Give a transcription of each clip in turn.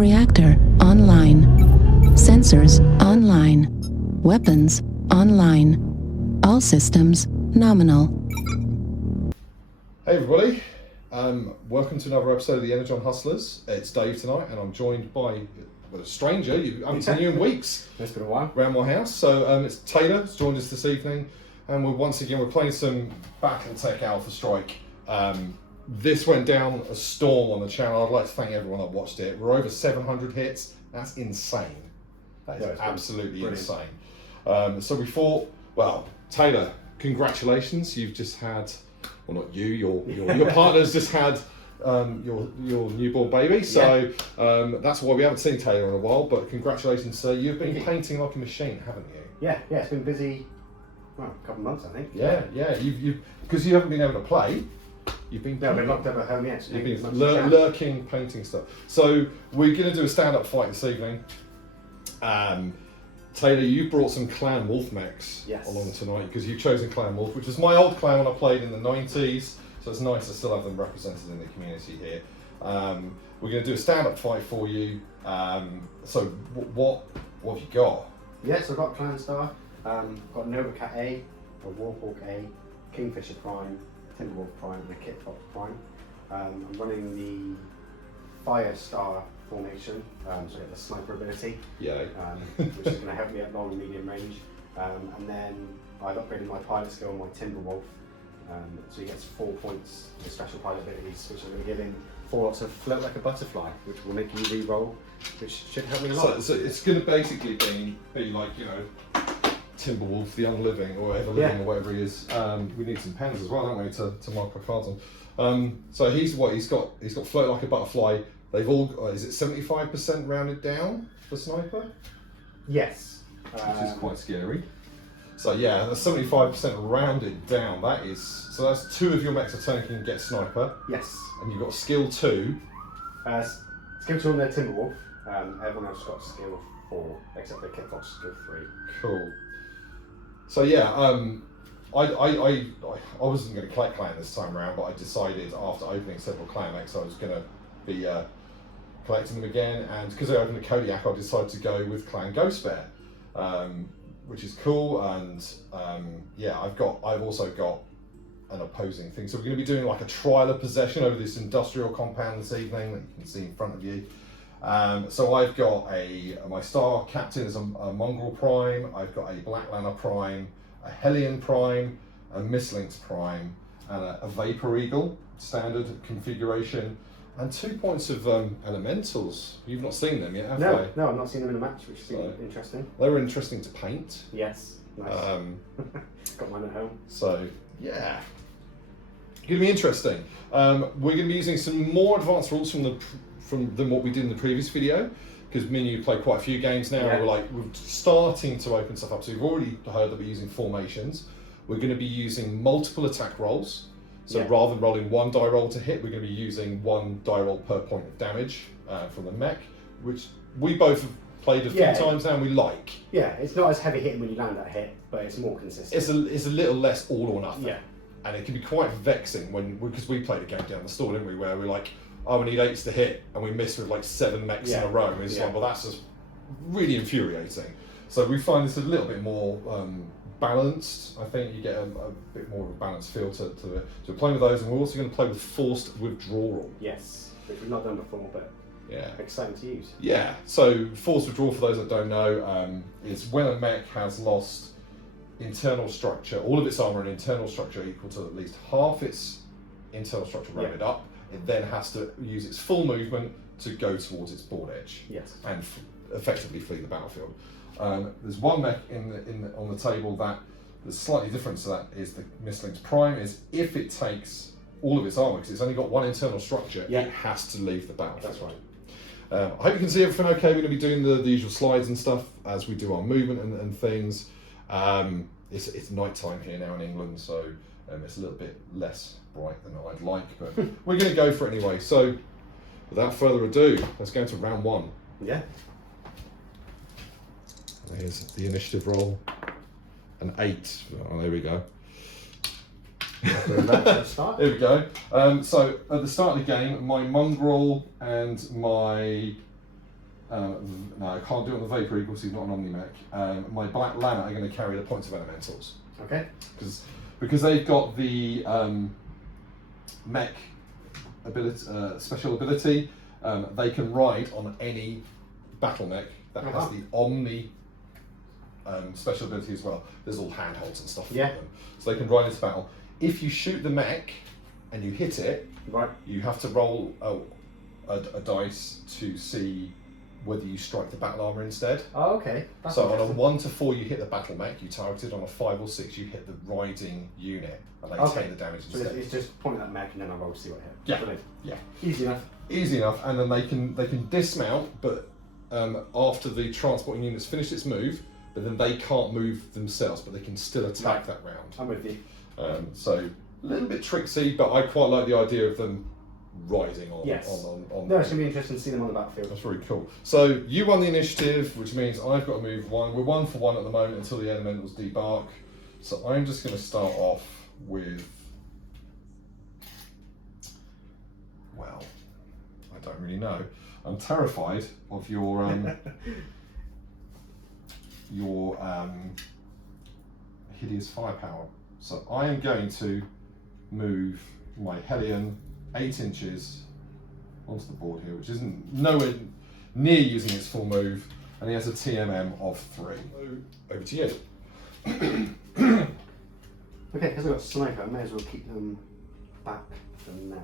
Reactor online. Sensors online. Weapons online. All systems nominal. Hey everybody, welcome to another episode of the Energon Hustlers. It's Dave tonight and I'm joined by a stranger. I haven't seen you in weeks. It's been a while. Around my house. So it's Taylor who's joined us this evening and we're playing some Battletech Alpha Strike. This went down a storm on the channel. I'd like to thank everyone that watched it. We're over 700 hits. That's insane. That is absolutely insane. So we thought, well, Taylor, congratulations. You've just had, well, not you, your partner's just had your newborn baby. So that's why we haven't seen Taylor in a while, but congratulations, sir. You've been painting like a machine, haven't you? Yeah, it's been busy, well, a couple of months, I think. Yeah. You've because you haven't been able to play. You've been I've been locked up at home yet. You've been lurking, painting stuff. So we're going to do a stand-up fight this evening. Taylor, you brought some Clan Wolf mechs along tonight because you've chosen Clan Wolf, which was my old clan when I played in the 90s. So it's nice to still have them represented in the community here. We're going to do a stand-up fight for you. So what have you got? Yes, I've got Clan Star. Got Nova Cat A, a Warhawk A, Kingfisher Prime, Timberwolf Prime, and a Kit Fox Prime. I'm running the Fire Star formation, so I get the sniper ability, which is going to help me at long and medium range. And then I've upgraded my pilot skill on my Timberwolf, so he gets 4 points for special pilot abilities, which I'm going to give him 4 lots of Float Like a Butterfly, which will make you re-roll, which should help me a lot. So it's going to basically be like, Timberwolf, the Unliving, or Ever Living, or whatever he is. We need some pens as well, don't we, to mark our cards on. So he's got Float Like a Butterfly. They've all, is it 75% rounded down for sniper? Yes. Which is quite scary. So yeah, that's 75% rounded down. So that's 2 of your mechs a turn can get sniper. Yes. And you've got skill 2. Skill 2 on their Timberwolf. Everyone else got skill 4, except for Kit Fox skill 3. Cool. So yeah, I wasn't going to collect clan this time around, but I decided after opening several clan mechs I was going to be collecting them again, and because I opened a Kodiak I decided to go with Clan Ghost Bear, which is cool, and I've also got an opposing thing. So we're going to be doing like a trial of possession over this industrial compound this evening that you can see in front of you. So I've got my star captain is a Mongrel Prime, I've got a Black Lanner Prime, a Hellion Prime, a Mistlynx Prime, and a Vapor Eagle, standard configuration, and 2 points of elementals. You've not seen them yet, have you? No, I've not seen them in a match, which is interesting. They were interesting to paint. Yes, nice. Got mine at home. So, yeah. Going to be interesting. We're going to be using some more advanced rules than what we did in the previous video, because me and you play quite a few games now. Yeah. We're starting to open stuff up. So you've already heard that we're using formations. We're going to be using multiple attack rolls. So rather than rolling 1 die roll to hit, we're going to be using 1 die roll per point of damage from the mech, which we both have played a few times now and we like. Yeah, it's not as heavy hitting when you land that hit, but it's more consistent. It's a little less all or nothing. Yeah. And it can be quite vexing because we played a game down the store, didn't we, where we're like, oh, we need 8s to hit, and we missed with like 7 mechs in a row. And it's like, well, that's just really infuriating. So we find this a little bit more balanced. I think you get a bit more of a balanced feel to it. So we're playing with those, and we're also going to play with Forced Withdrawal. Yes, which we've not done before, but exciting to use. Yeah, so Forced Withdrawal, for those that don't know, is when a mech has lost internal structure, all of its armor and internal structure equal to at least half its internal structure rounded up, it then has to use its full movement to go towards its board edge and effectively flee the battlefield. There's one mech on the table that's slightly different to that is the Mistlynx Prime. Is if it takes all of its armor, because it's only got 1 internal structure, it has to leave the battlefield. That's right. I hope you can see everything okay. We're going to be doing the usual slides and stuff as we do our movement and things. It's night time here now in England, so it's a little bit less bright than I'd like, but we're going to go for it anyway. So without further ado, let's go into round 1. Yeah. Here's the initiative roll. An 8. Oh, there we go. There we go. So at the start of the game, my mongrel and my No, I can't do it on the Vapor Eagle because he's not an Omni mech. My Black Llama are going to carry the points of elementals. Okay. Because they've got the mech ability, special ability. They can ride on any battle mech that has the Omni special ability as well. There's all handholds and stuff for them, so they can ride into battle. If you shoot the mech and you hit it, you have to roll a dice to see whether you strike the battle armor instead. Oh, okay. That's so on a 1 to 4 you hit the battle mech, you targeted. On a 5 or 6 you hit the riding unit, and they take the damage so instead. It's just pointing at the mech and then I roll to see what hit. Yeah. Brilliant. Yeah. Easy enough. Easy enough, and then they can dismount, but after the transporting unit's finished its move, but then they can't move themselves, but they can still attack that round. I'm with you. So a little bit tricksy, but I quite like the idea of them riding on. On no, it's going to be interesting to see them on the battlefield. That's very cool. So you won the initiative, which means I've got to move 1. We're 1 for 1 at the moment until the elementals debark. So I'm just going to start off with, well, I don't really know. I'm terrified of your hideous firepower. So I am going to move my Hellion 8 inches onto the board here, which isn't nowhere near using its full move, and he has a TMM of 3. Over to you. Okay, because I've got sniper, I may as well keep them back for now.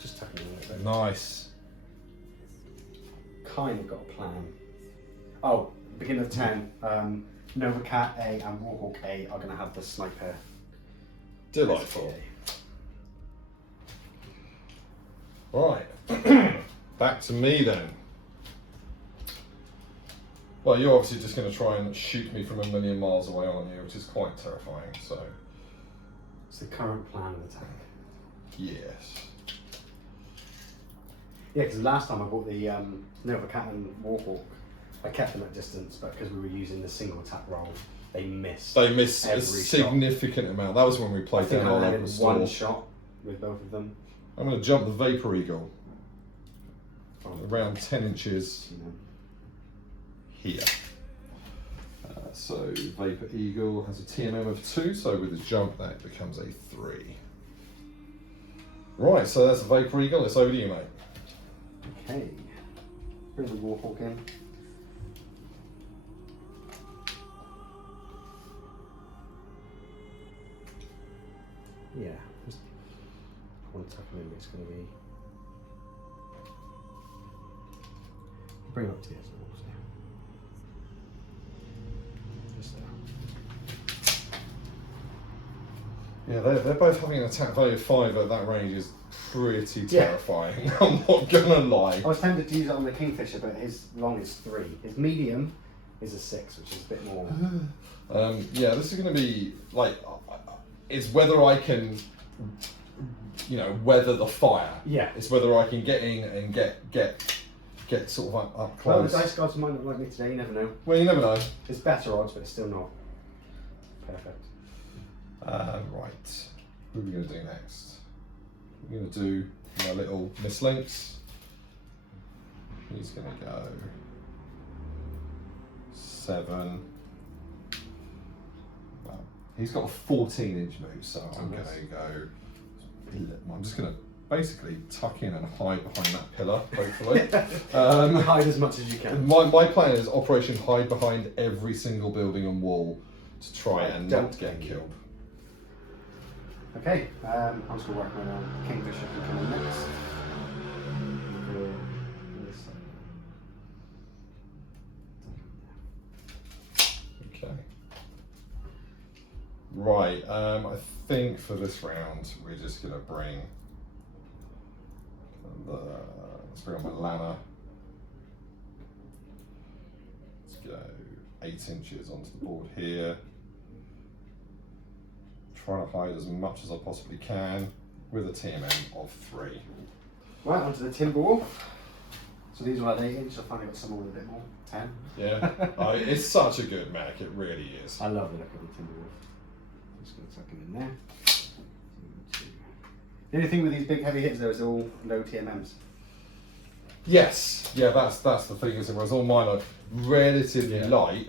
Just tucking in a little bit. Nice. Kind of got a plan. Oh, beginning of 10. Nova Cat A and Warhawk A are going to have the sniper. Delightful. Right. Back to me then. Well, you're obviously just going to try and shoot me from a million miles away, aren't you? Which is quite terrifying. So. It's the current plan of attack. Yes. Yeah, because last time I bought the Nova Cat and Warhawk, I kept them at distance, but because we were using the single attack roll, they missed. They missed a significant amount. That was when we played down all over the store. One shot with both of them. I'm going to jump the Vapor Eagle around 10 inches here. So Vapor Eagle has a TMM of 2, so with a jump that becomes a 3. Right, so that's the Vapor Eagle. It's over to you, mate. Okay. Bring the Warhawk in. Yeah, just one tucking in, it's going to be. Bring it up to the edge of the wall, just there. Yeah, they're both having an attack value of 5 at that range is pretty terrifying. I'm not gonna lie. I was tempted to use it on the Kingfisher, but his long is 3. His medium is a 6, which is a bit more. Yeah, this is gonna be like, it's whether I can, weather the fire. Yeah. It's whether I can get in and get sort of up close. Well, the dice gods might not like me today. You never know. Well, you never know. It's better odds, but it's still not perfect. Right. Who are we going to do next? We're going to do my little mislinks. He's going to go 7. Well, he's got a 14-inch move, so I'm going to go. I'm just going to basically tuck in and hide behind that pillar, hopefully. Hide as much as you can. My plan is Operation Hide behind every single building and wall to try and not get killed. Okay, I'm just going to work my Kingfisher can come in next. Okay. Right, I think for this round we're just going to bring let's bring on my Llama. Let's go 8 inches onto the board here. Trying to hide as much as I possibly can with a TMM of 3. Right, onto the Timberwolf. So these are like 8-inch. I finally got someone with a bit more. 10. Yeah. It's such a good mech. It really is. I love the look of the Timberwolf. I'm just going to tuck him in there. The only thing with these big heavy hitters though is they're all low TMMs. Yes. Yeah, that's the thing, is whereas all mine are relatively light.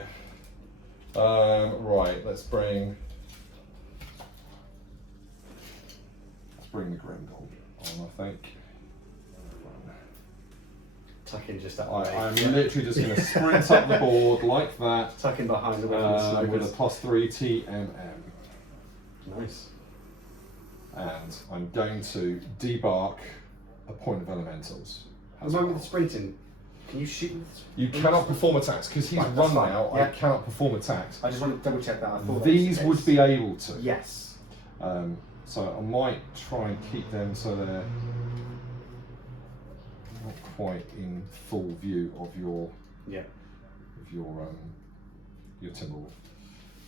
Right, let's bring the Grendel on, I think. Tuck in just that I'm way. literally just going to sprint up the board like that. Tuck in behind the With a +3 TMM. Nice. And I'm going to debark a point of elementals. At the moment with the sprinting, can you shoot with You cannot perform attacks because he's Right, that's run fine. now. Yeah. I cannot perform attacks. I just want to double check that. I thought These that was would the be case. able to. Yes. So I might try and keep them so they're not quite in full view of your Timberwolf.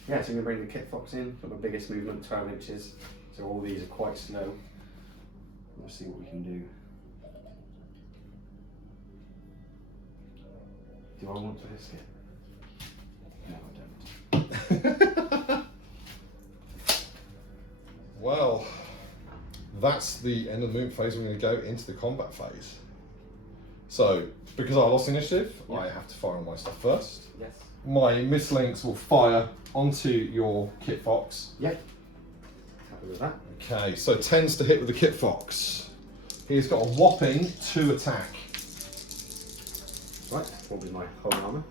Yeah, so I'm going to bring the Kit Fox in. Got my biggest movement, 12 inches. So all these are quite slow. Let's see what we can do. Do I want to risk it? No, I don't. Well, that's the end of the movement phase. We're going to go into the combat phase. So, because I lost initiative, I have to fire on my stuff first. Yes. My mislinks will fire onto your Kit Fox. Yep. Happy with that. Okay, so 10s to hit with the Kit Fox. He's got a whopping 2 attack. Right, what will be my whole armour?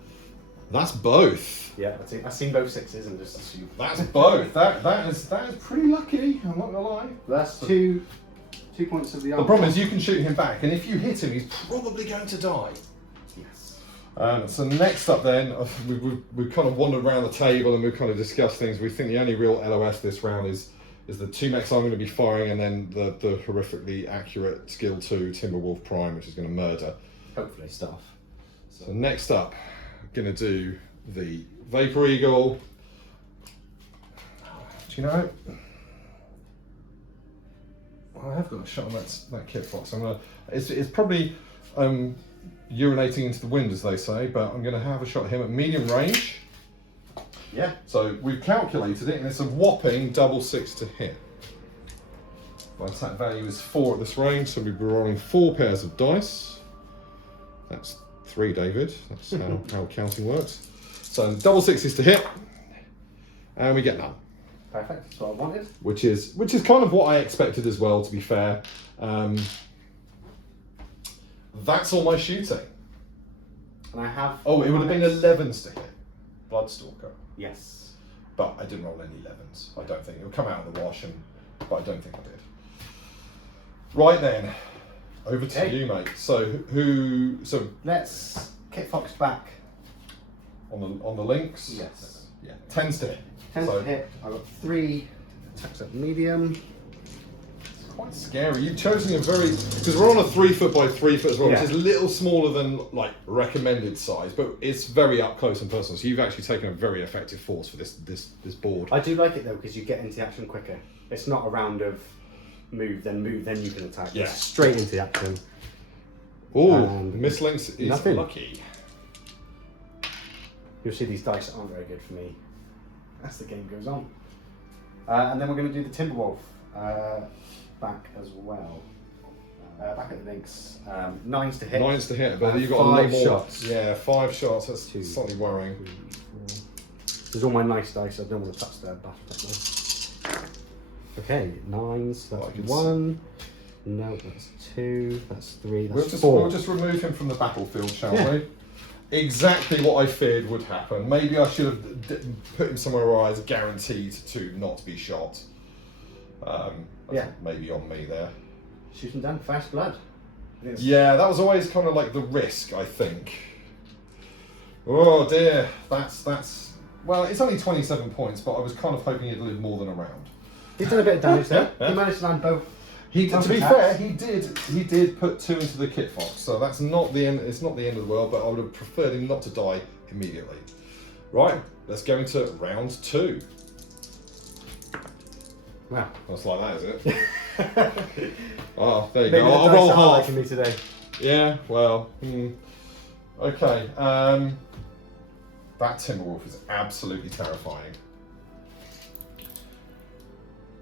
That's both. Yeah, I've seen both 6s and just assumed. That's both. that is pretty lucky, I'm not gonna lie. That's 2 points of the armour. The problem is you can shoot him back, and if you hit him, he's probably going to die. Yes. So next up then, we've kind of wandered around the table and we've kind of discussed things. We think the only real LOS this round is the 2 mechs I'm going to be firing, and then the horrifically accurate skill 2 Timberwolf Prime, which is going to murder Hopefully. stuff. So next up, I'm going to do the Vapor Eagle. Do you know? I have got a shot on that Kit Fox. It's probably urinating into the wind, as they say, but I'm going to have a shot at him at medium range. Yeah. So we've calculated it, and it's a whopping double 6 to hit. My attack value is 4 at this range, so we'll be rolling 4 pairs of dice. That's 3, David. That's how counting works. So double 6s to hit, and we get none. Perfect. That's what I wanted. Which is kind of what I expected as well, to be fair. That's all my shooting. And I have. Oh, it would have been 11s to hit. Bloodstalker. Yes. But I didn't roll any 11s. I don't think. It'll come out of the wash, but I don't think I did. Right then, over to you, mate. So Let's Kit Fox back. on the links? Yes. Yeah. 10s to hit. 10 to hit. I've got 3 attacks at medium. Quite scary. You've chosen a very, because we're on a 3 foot by 3 foot as well, Yeah. which is a little smaller than like recommended size, but it's very up close and personal. So you've actually taken a very effective force for this board. I do like it though because you get into the action quicker. It's not a round of move, then you can attack. Yeah. It's straight into the action. Oh, mislinks is nothing. lucky. You'll see these dice aren't very good for me as the game goes on. And then we're going to do the Timberwolf back as well. Back at the links. 9s to hit. 9s to hit, but you've got 5 a lot more shots. Yeah, 5 shots. That's 2, slightly worrying. 3, 4. There's all my nice dice. I don't want to touch the Battletech. Okay, 9s. Well, I That's can 1. No, that's 2. That's 3. That's We'll 4. just remove him from the battlefield, shall Yeah. we? Exactly what I feared would happen. Maybe I should have put him somewhere where I was guaranteed to not be shot. That's maybe on me there. Shoot him down. Fast blood. Yeah, that was always kind of like the risk, I think. Oh dear, that's well, it's only 27 points, but I was kind of hoping he'd live more than a round. He's done a bit of damage there. He managed to land both. To be attacks. fair, he did put 2 into the Kit Fox, so that's not the end. It's not the end of the world, but I would have preferred him not to die immediately. Right, let's go into round 2. Wow. That's like that, is it? Oh, there you Maybe go. I'll the roll dice are half. liking me today. Yeah, well, okay. That Timberwolf is absolutely terrifying.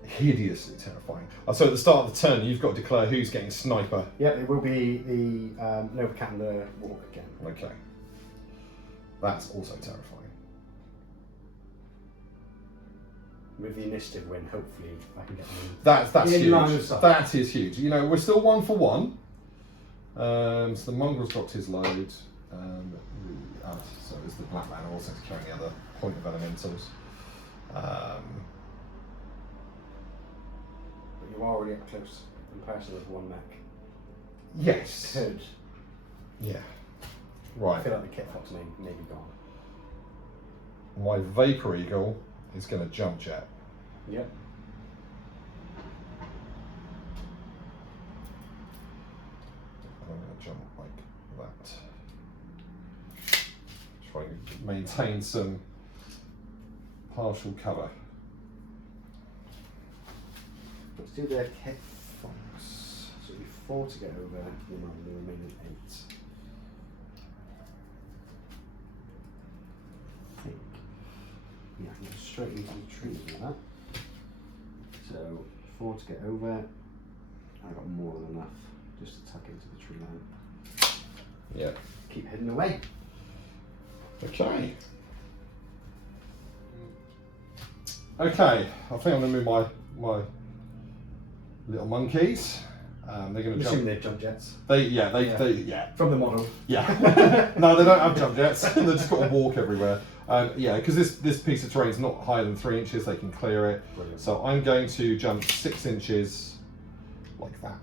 Hideously terrifying. So at the start of the turn, you've got to declare who's getting sniper. Yep, it will be the Nova Cat and the Warhawk again. Okay. That's also terrifying. With the initiative win, hopefully I can get them. That's in line with huge. stuff. That is huge. You know, we're still 1 for 1. So the mongrel's dropped his load. So is the black man also to carry the other point of elementals. But you are already up close in person with one mech. Yes. Could. Yeah. I Right. feel like the Kit Fox may be gone. My Vapor Eagle is going to jump jet. Yep. I'm going to jump like that. Try and maintain some partial cover. Let's do the Kit Fox. So it'll be 4 to get over, and the remaining 8. I think. Yeah, I can go straight into the trees like that. So 4 to get over. I got more than enough just to tuck into the tree line. Yeah. Keep heading away. Okay. Okay, I think I'm going to move my little monkeys. They're going to Assuming jump. they're jump jets. Yeah. From the model. Yeah. No, they don't have jump jets. They've just got to walk everywhere. Yeah, because this piece of terrain is not higher than 3 inches. They can clear it. Brilliant. So I'm going to jump 6 inches like that.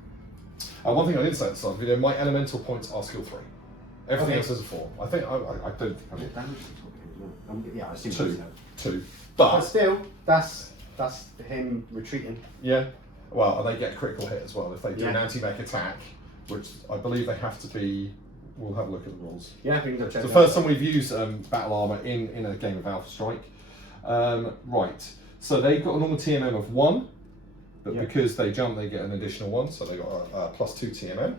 One thing I didn't say at the start of the video, my elemental points are skill 3. Everything else is a 4. I think I don't think I did. Yeah, I assume 2. so. 2. But But still, that's him retreating. yeah. Well, and they get a critical hit as well if they do an Yeah. anti-mech attack, which I believe they have to be. We'll have a look at the rules. Yeah, we can go check. It's the first time we've used battle armor in a game of Alpha Strike. Right. So they've got a normal TMM of 1, but because they jump, they get an additional 1. So they got a +2 TMM.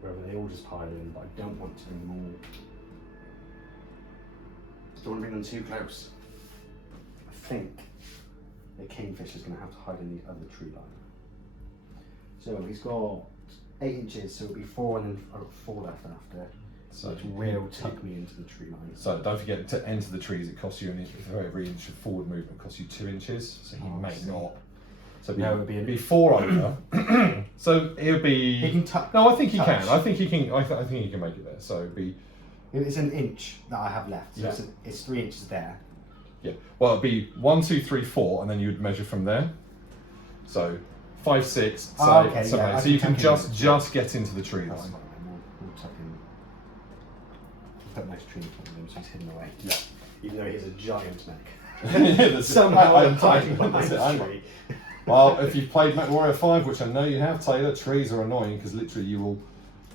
Wherever they all just pile in, but I don't want to bring them all. Don't want to bring them too close. I think the Kingfish is going to have to hide in the other tree line. So he's got 8 inches, so it'll be 4 and then I've got 4 left after. So it will tuck me into the tree line. So don't forget to enter the trees. It costs you for every inch of forward movement costs you 2 inches. So he may not. So No, it would be 4 over. So it would be. He can tuck. No, I think he touch. can. I think he can. I think he can make it there. So it'd be. It's an inch that I have left. So Yeah. it's 3 inches there. Yeah. Well, it'd be 1, 2, 3, 4, and then you would measure from there. So 5, 6, Oh, 7, okay, 7, yeah, 8. I So you can can tuck in. just get into the tree That's line. fine. We'll tuck in. Put a nice tree in front of him so he's hidden away. Yeah. Even though he's a giant mech. Somehow I'm hiding behind that's it, the tree. Well, if you've played Mech Warrior 5, which I know you have, Taylor, trees are annoying because literally you will.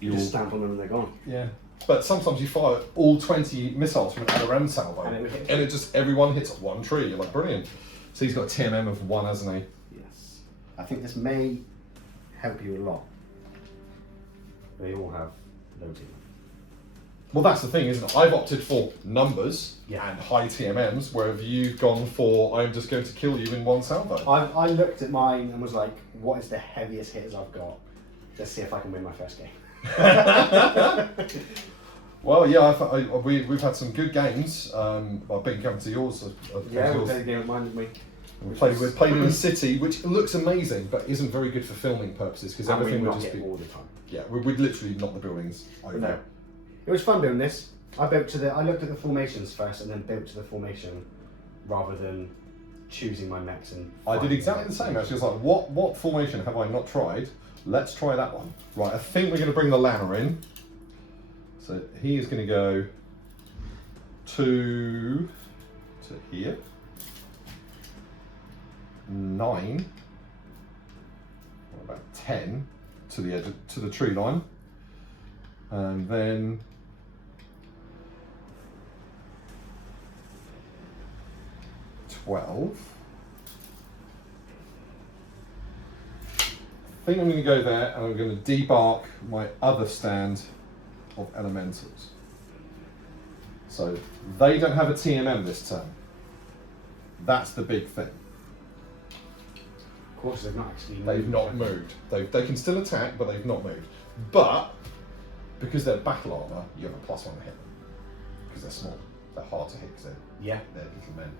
You just stamp on them and they're gone. Yeah. But sometimes you fire all 20 missiles from an LRM salvo, And it would hit. and it just everyone hits at one tree. You're like, brilliant. So he's got a TMM of 1, hasn't he? Yes. I think this may help you a lot. They all have loads of them. Well, that's the thing, isn't it? I've opted for numbers Yeah. and high TMMs, where you've gone for I'm just going to kill you in one salvo. I looked at mine and was like, what is the heaviest hitters I've got? Let's see if I can win my first game. Well, yeah, we've had some good games. I've been coming to yours. Yeah, we'll play the game of mine, didn't we? We played in a city which looks amazing, but isn't very good for filming purposes because And we everything would knock just it be. all the time. Yeah, we'd literally knock the buildings over. No. It was fun doing this. I looked at the formations first and then built to the formation rather than choosing my mechs and. I did exactly the same. Actually, I was like, what formation have I not tried? Let's try that one. Right, I think we're going to bring the Lanner in. So he is going to go to here. 9. What about 10 to the edge to the tree line, and then 12, think I'm going to go there and I'm going to debark my other stand of elementals. So they don't have a TMM this turn. That's the big thing. Of course, they've not actually moved. They've not moved. They can still attack, but they've not moved. But because they're battle armor, you have a +1 to hit them. Because they're small. They're hard to hit because they're little men.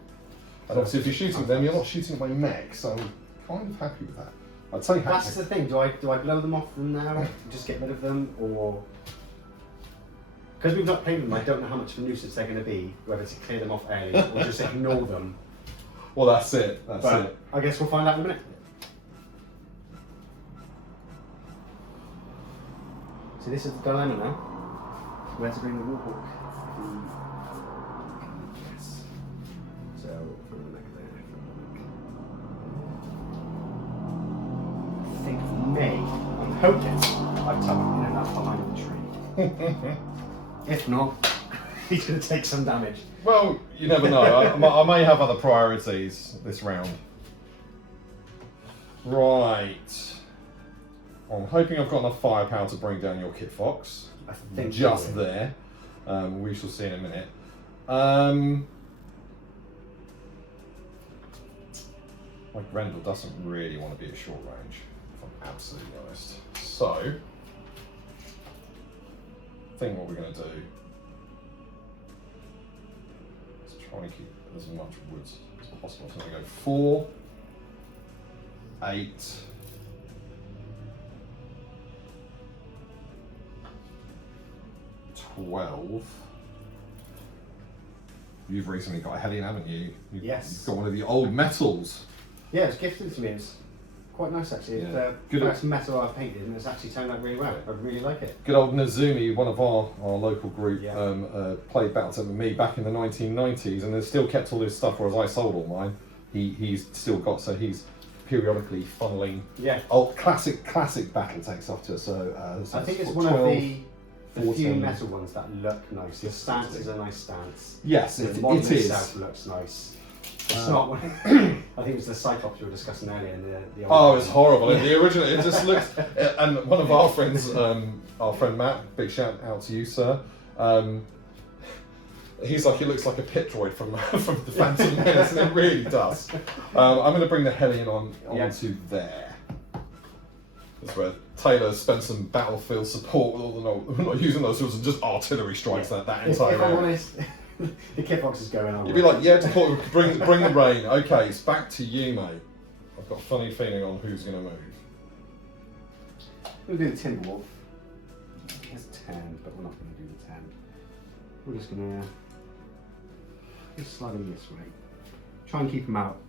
And obviously if you're shooting them, you're not shooting at my mech, so I'm kind of happy with that. I'd say happy. That's the thing, do I blow them off from now, just get rid of them, or... Because we've not played them, I don't know how much of a nuisance they're going to be, whether to clear them off early or just ignore them. Well, that's it. That's it. I guess we'll find out in a minute. So this is the dilemma now. Where to bring the rulebook? Yes. So from the neck there. I think I'm hoping I've tucked in enough behind the tree. If not, he's going to take some damage. Well, you never know. I may have other priorities this round. Right. I'm hoping I've got enough firepower to bring down your Kit Fox. I think just there. We shall see in a minute. My Grendel doesn't really want to be at short range, if I'm absolutely honest. So, I think what we're going to do is try and keep as much wood as possible. So I'm going to go 4, 8, 12. You've recently got a Hellion, haven't you? Yes. You've got one of the old metals. Yeah, it's gifted to me. It's quite nice actually. Yeah. It's the first metal I've painted and it's actually turned out really well. I really like it. Good old Nazumi, one of our local group, Yeah. played Battletech with me back in the 1990s and has still kept all his stuff, whereas I sold all mine. He's still got, so he's periodically funneling old classic Battletech stuff to us. So I think it's one 12, of the few metal ones that look nice. The stance is a nice stance. Yes, the it model is. itself looks nice. It's not one. I think it was the Cyclops you were discussing earlier in the old it's horrible. Yeah. The original, it just looks. And one of our friends, our friend Matt, big shout out to you, sir. He's like, he looks like a pit droid from the Phantom Menace, and it really does. I'm going to bring the Hellion onto there. That's where Taylor spent some battlefield support with all the not using those tools and just artillery strikes that entire area. If I'm honest, the Kit Fox is going on. You'd be like, yeah, bring the rain. Okay, it's back to you, mate. I've got a funny feeling on who's going to move. We'll do the Timberwolf. He has 10, but we're not going to do the 10. We're just going to slide him this way. Try and keep him out.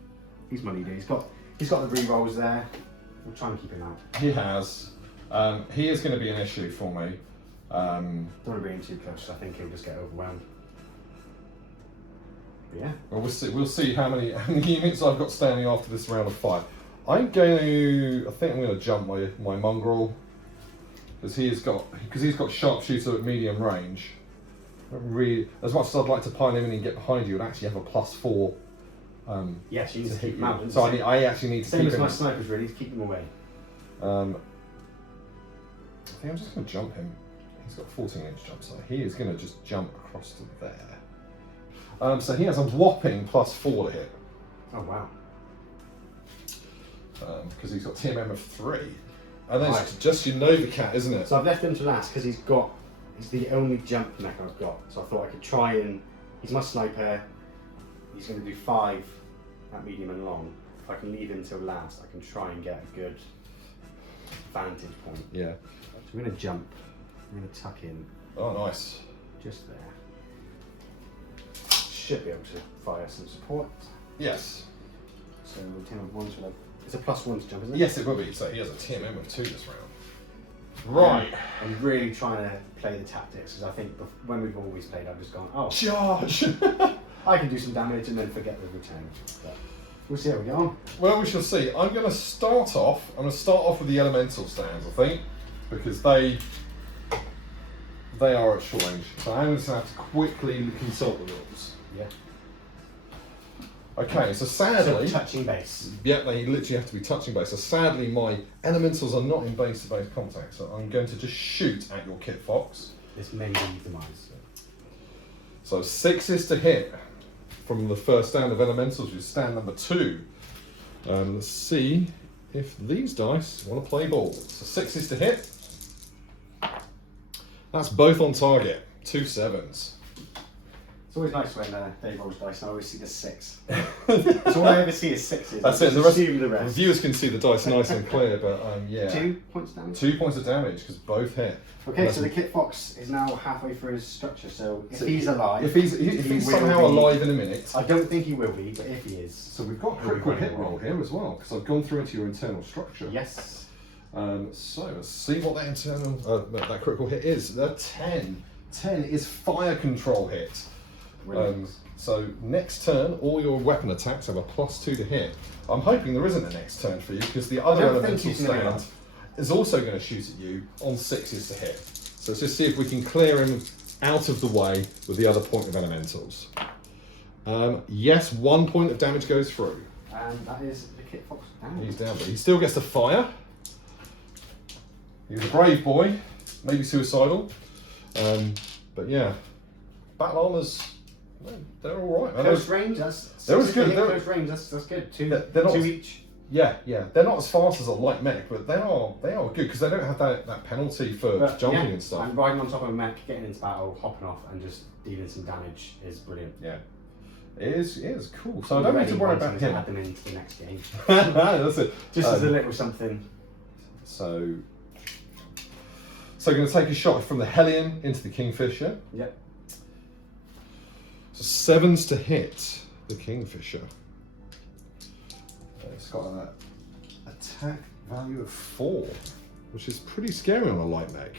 He's my leader. He's got the re-rolls there. We'll try and keep him out. He has. He is going to be an issue for me. Don't want to bring him too close. I think he'll just get overwhelmed. But yeah. Well, we'll see how many units I've got standing after this round of 5. I think I'm going to jump my mongrel because he's got sharpshooter at medium range. Really, as much as I'd like to pile him in and get behind you and actually have a +4. Yes, you need to keep him out. So I actually need to keep him. Same as my snipers, really, to keep him away. I think I'm just going to jump him. He's got 14-inch jump, so he is going to just jump across to there. So he has a whopping +4 to hit. Oh wow! Because he's got TMM of 3, and then it's just your Nova Cat, isn't it? So I've left him to last because he's the only jump mech I've got. So I thought I could try and he's my sniper. He's going to do 5 at medium and long. If I can leave him till last, I can try and get a good vantage point. Yeah. So we're going to jump. I'm going to tuck in. Oh, nice. Just there. Should be able to fire some support. Yes. So we'll turn on 1 to it's a +1 to jump, isn't it? Yes, it will be. So he has a TMM of 2 this round. Right. I'm really trying to play the tactics because I think when we've always played, I've just gone, oh, charge! I can do some damage and then forget the routine. But we'll see how we get on. Well, we shall see. I'm going to start off with the elemental stands, I think, because they are at short range. So I'm going to have to quickly consult the rules. Yeah. Okay, so sadly, touching base. yeah, they literally have to be touching base. So sadly, my elementals are not in base-to-base contact, so I'm going to just shoot at your Kit Fox. This may be demise. So 6s to hit from the first stand of elementals, which is stand number 2. Let's see if these dice want to play ball. So 6s to hit. That's both on target. 2 7s. It's always nice when Dave rolls dice and I always see the 6. That's all I ever see is 6s. That's it. The rest. Viewers can see the dice nice and clear, but yeah. 2 points damage? 2 points of damage because both hit. Okay, so the Kit Fox is now halfway through his structure, so if he's alive... If he's will somehow be- alive in a minute... I don't think he will be, but if he is... So we've got critical hit roll here as well, because I've gone through into your internal structure. Yes. So let's see what that internal, that critical hit is. The 10. 10 is fire control hit. So next turn, all your weapon attacks have a +2 to hit. I'm hoping there isn't a next turn for you, because the other elemental stand is also going to shoot at you on 6s to hit. So let's just see if we can clear him out of the way with the other point of elementals. Yes, 1 point of damage goes through. And that is the Kit Fox down. He's down, but he still gets to fire. He's a brave boy, maybe suicidal. But yeah, battle armors, they're all right. Close range, that's good. Close range, that's good. Two each. Yeah, they're not as fast as a light mech, but they are good because they don't have that penalty for jumping and stuff. And riding on top of a mech, getting into battle, hopping off, and just dealing some damage is brilliant. Yeah, it is cool. So I don't need to worry about him. Add them into the next game. That's it. Just as a little something. So going to take a shot from the Hellion into the Kingfisher. Yep. So 7s to hit the Kingfisher. It's got an attack value of 4, which is pretty scary on a light mech.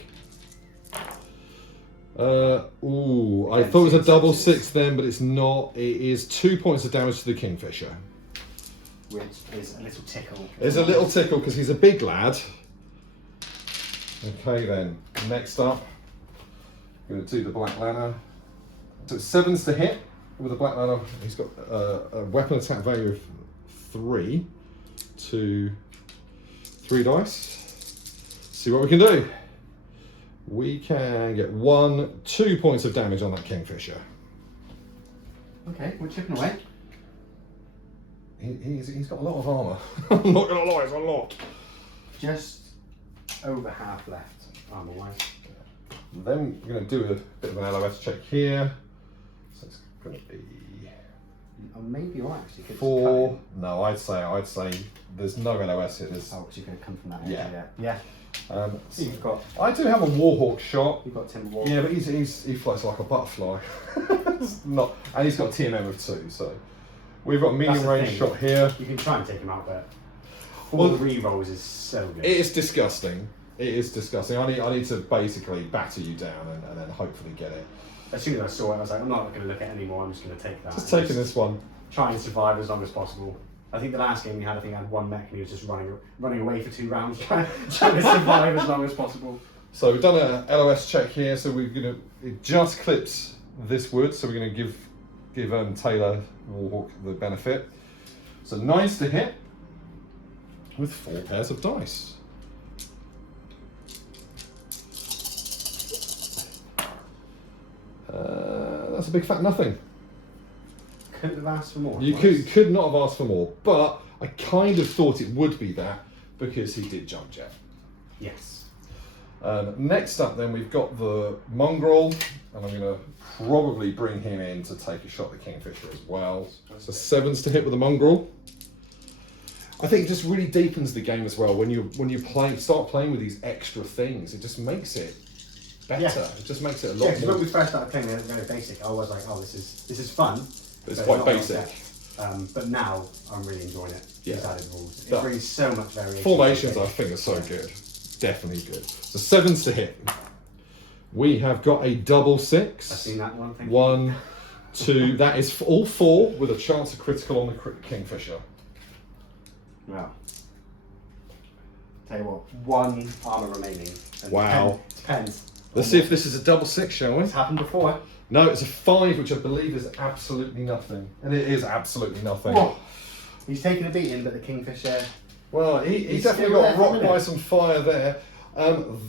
I thought it was a double 6 then, but it's not. It is 2 points of damage to the Kingfisher. Which is a little tickle. It's a little tickle because he's a big lad. Okay then, next up, I'm going to do the Black Ladder. So it's 7s to hit with the Black Ladder. He's got a weapon attack value of 3 to 3 dice. See what we can do. We can get 2 points of damage on that Kingfisher. Okay, we're chipping away. He's got a lot of armour. I'm not going to lie, it's a lot. Just over half left, armour-wise. Then we're going to do a bit of an LOS check here. So it's going to be... maybe you're right, actually. 4. No, I'd say there's no LOS here. There's, because you're going to come from that area. Yeah. So you've got... I do have a Warhawk shot. You've got Timberwolf. Yeah, but he floats like a butterfly. And he's got TMM of 2, so... We've got a medium range shot here. You can try and take him out, but 4 re-rolls is so good. It is disgusting. It is disgusting. I need to basically batter you down and then hopefully get it. As soon as I saw it, I was like, I'm not going to look at it anymore, I'm just going to take that. Just taking this one. Try and survive as long as possible. I think the last game we had, I had 1 mech and he was just running away for 2 rounds, trying to survive as long as possible. So we've done a LOS check here, so it just clips this wood, so we're going to give Taylor Warhawk the benefit. So 9s to hit with 4 pairs of dice. That's a big fat nothing. Couldn't have asked for more. You could not have asked for more, but I kind of thought it would be that because he did jump jet. Yes. Next up then we've got the Mongrel, and I'm going to probably bring him in to take a shot at the Kingfisher as well. So 7s to hit with the Mongrel. I think it just really deepens the game as well when you start playing with these extra things. It just makes it better. Yeah. It just makes it a lot more. When we first started playing it very basic, I was like, oh, this is fun. But it's quite basic. But now I'm really enjoying it. Yeah. Added rules. It brings so much variation. Formations I think are so good. Definitely good. So 7s to hit. We have got a double 6. I've seen that one. Thank you. 1, 2. That is all 4 with a chance of critical on the Kingfisher. Wow. Tell you what, 1 armour remaining. Wow. Depends. Let's see if this is a double 6, shall we? It's happened before. No, it's a 5, which I believe is absolutely nothing. And it is absolutely nothing. Whoa. He's taken a beating, but the Kingfisher... Well, he He's definitely still got there for a rocked by minute. some fire there.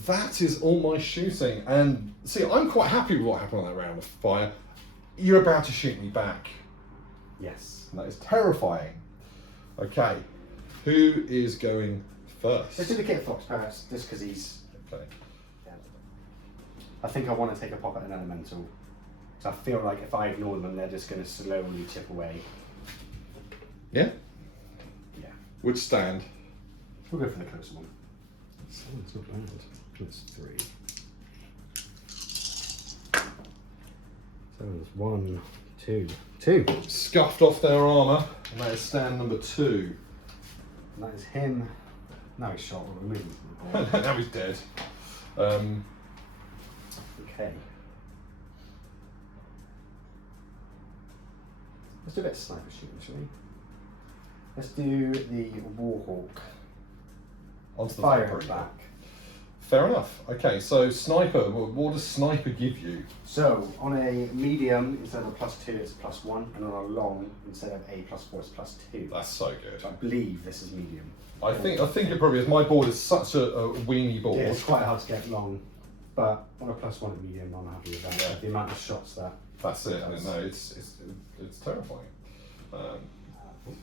That is all my shooting. And see, I'm quite happy with what happened on that round of fire. You're about to shoot me back. Yes. And that is terrifying. Okay, who is going first? Let's do the Kit Fox first, just because he's... Okay. Yeah. I think I want to take a pop at an elemental. So I feel like if I ignore them, they're just going to slowly chip away. Yeah? Yeah. Which stand? We'll go for the closer one. Oh, it's not bad. That's 3. So there's 1, 2, 2. Scuffed off their armour, and that is stand number 2. And that is him. Now he's shot, we'll remove him from the board. Now he's dead. Okay. Let's do a bit of sniper shooting, shall we? Let's do the Warhawk. Onto the Fire Viper. back. Fair enough. Okay, so sniper, what does sniper give you? So on a medium, instead of a +2, it's +1, and on a long, instead of a +4, it's +2. That's so good. I believe this is medium. I think it probably is. My board is such a weenie board. Yeah, it's quite hard to get long, but on a +1 at medium, I'm happy with that. Yeah. The amount of shots that. That's it. I mean, no, it's terrifying.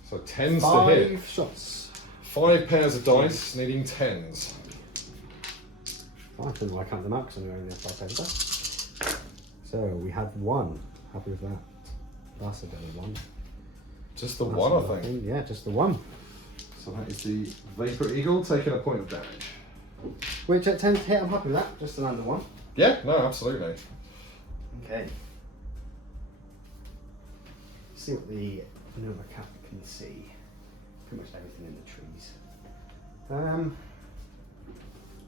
So 10s to 5 hit. shots. 5 pairs of dice, needing 10s. I don't know why I count them out because I know I only have 5 pairs of dice. So we had 1. Happy with that. That's a better one. Just the That's one, I another think. thing. Yeah, just the one. So that is the Vapor Eagle taking a point of damage. Which at 10 to hit, I'm happy with that. Just an under 1. Yeah, no, absolutely. Okay. See what the Nova Cat can see. Pretty much everything in the trees.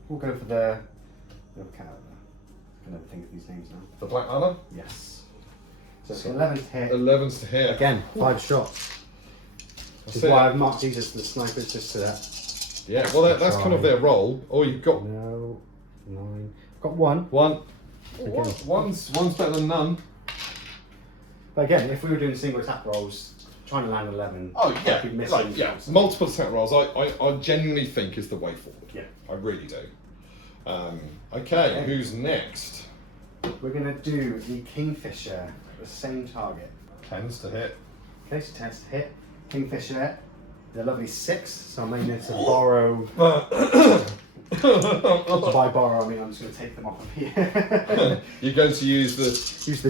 We'll go for the Nova Cat. I can never think of these names now. The Black Armor, Yes. So it's 11 to hit. 11s to hit. Again, 5 shots. Which is That's it. why I've marked these as the snipers just to that. Yeah, well, that's kind of their role. Oh, you've got No. 9. Got 1. one. Again. One's better than none. But again, if we were doing single attack rolls, trying to land 11. Oh yeah, I'd be missing like, yeah. shots. Multiple attack rolls. I genuinely think is the way forward. Yeah. I really do. Okay, who's next? We're going to do the Kingfisher, the same target. 10s to hit. Okay, so 10 to hit. Kingfisher, the lovely 6, so I may need to borrow. By borrow, I mean I'm just going to take them off of here. You're going to use the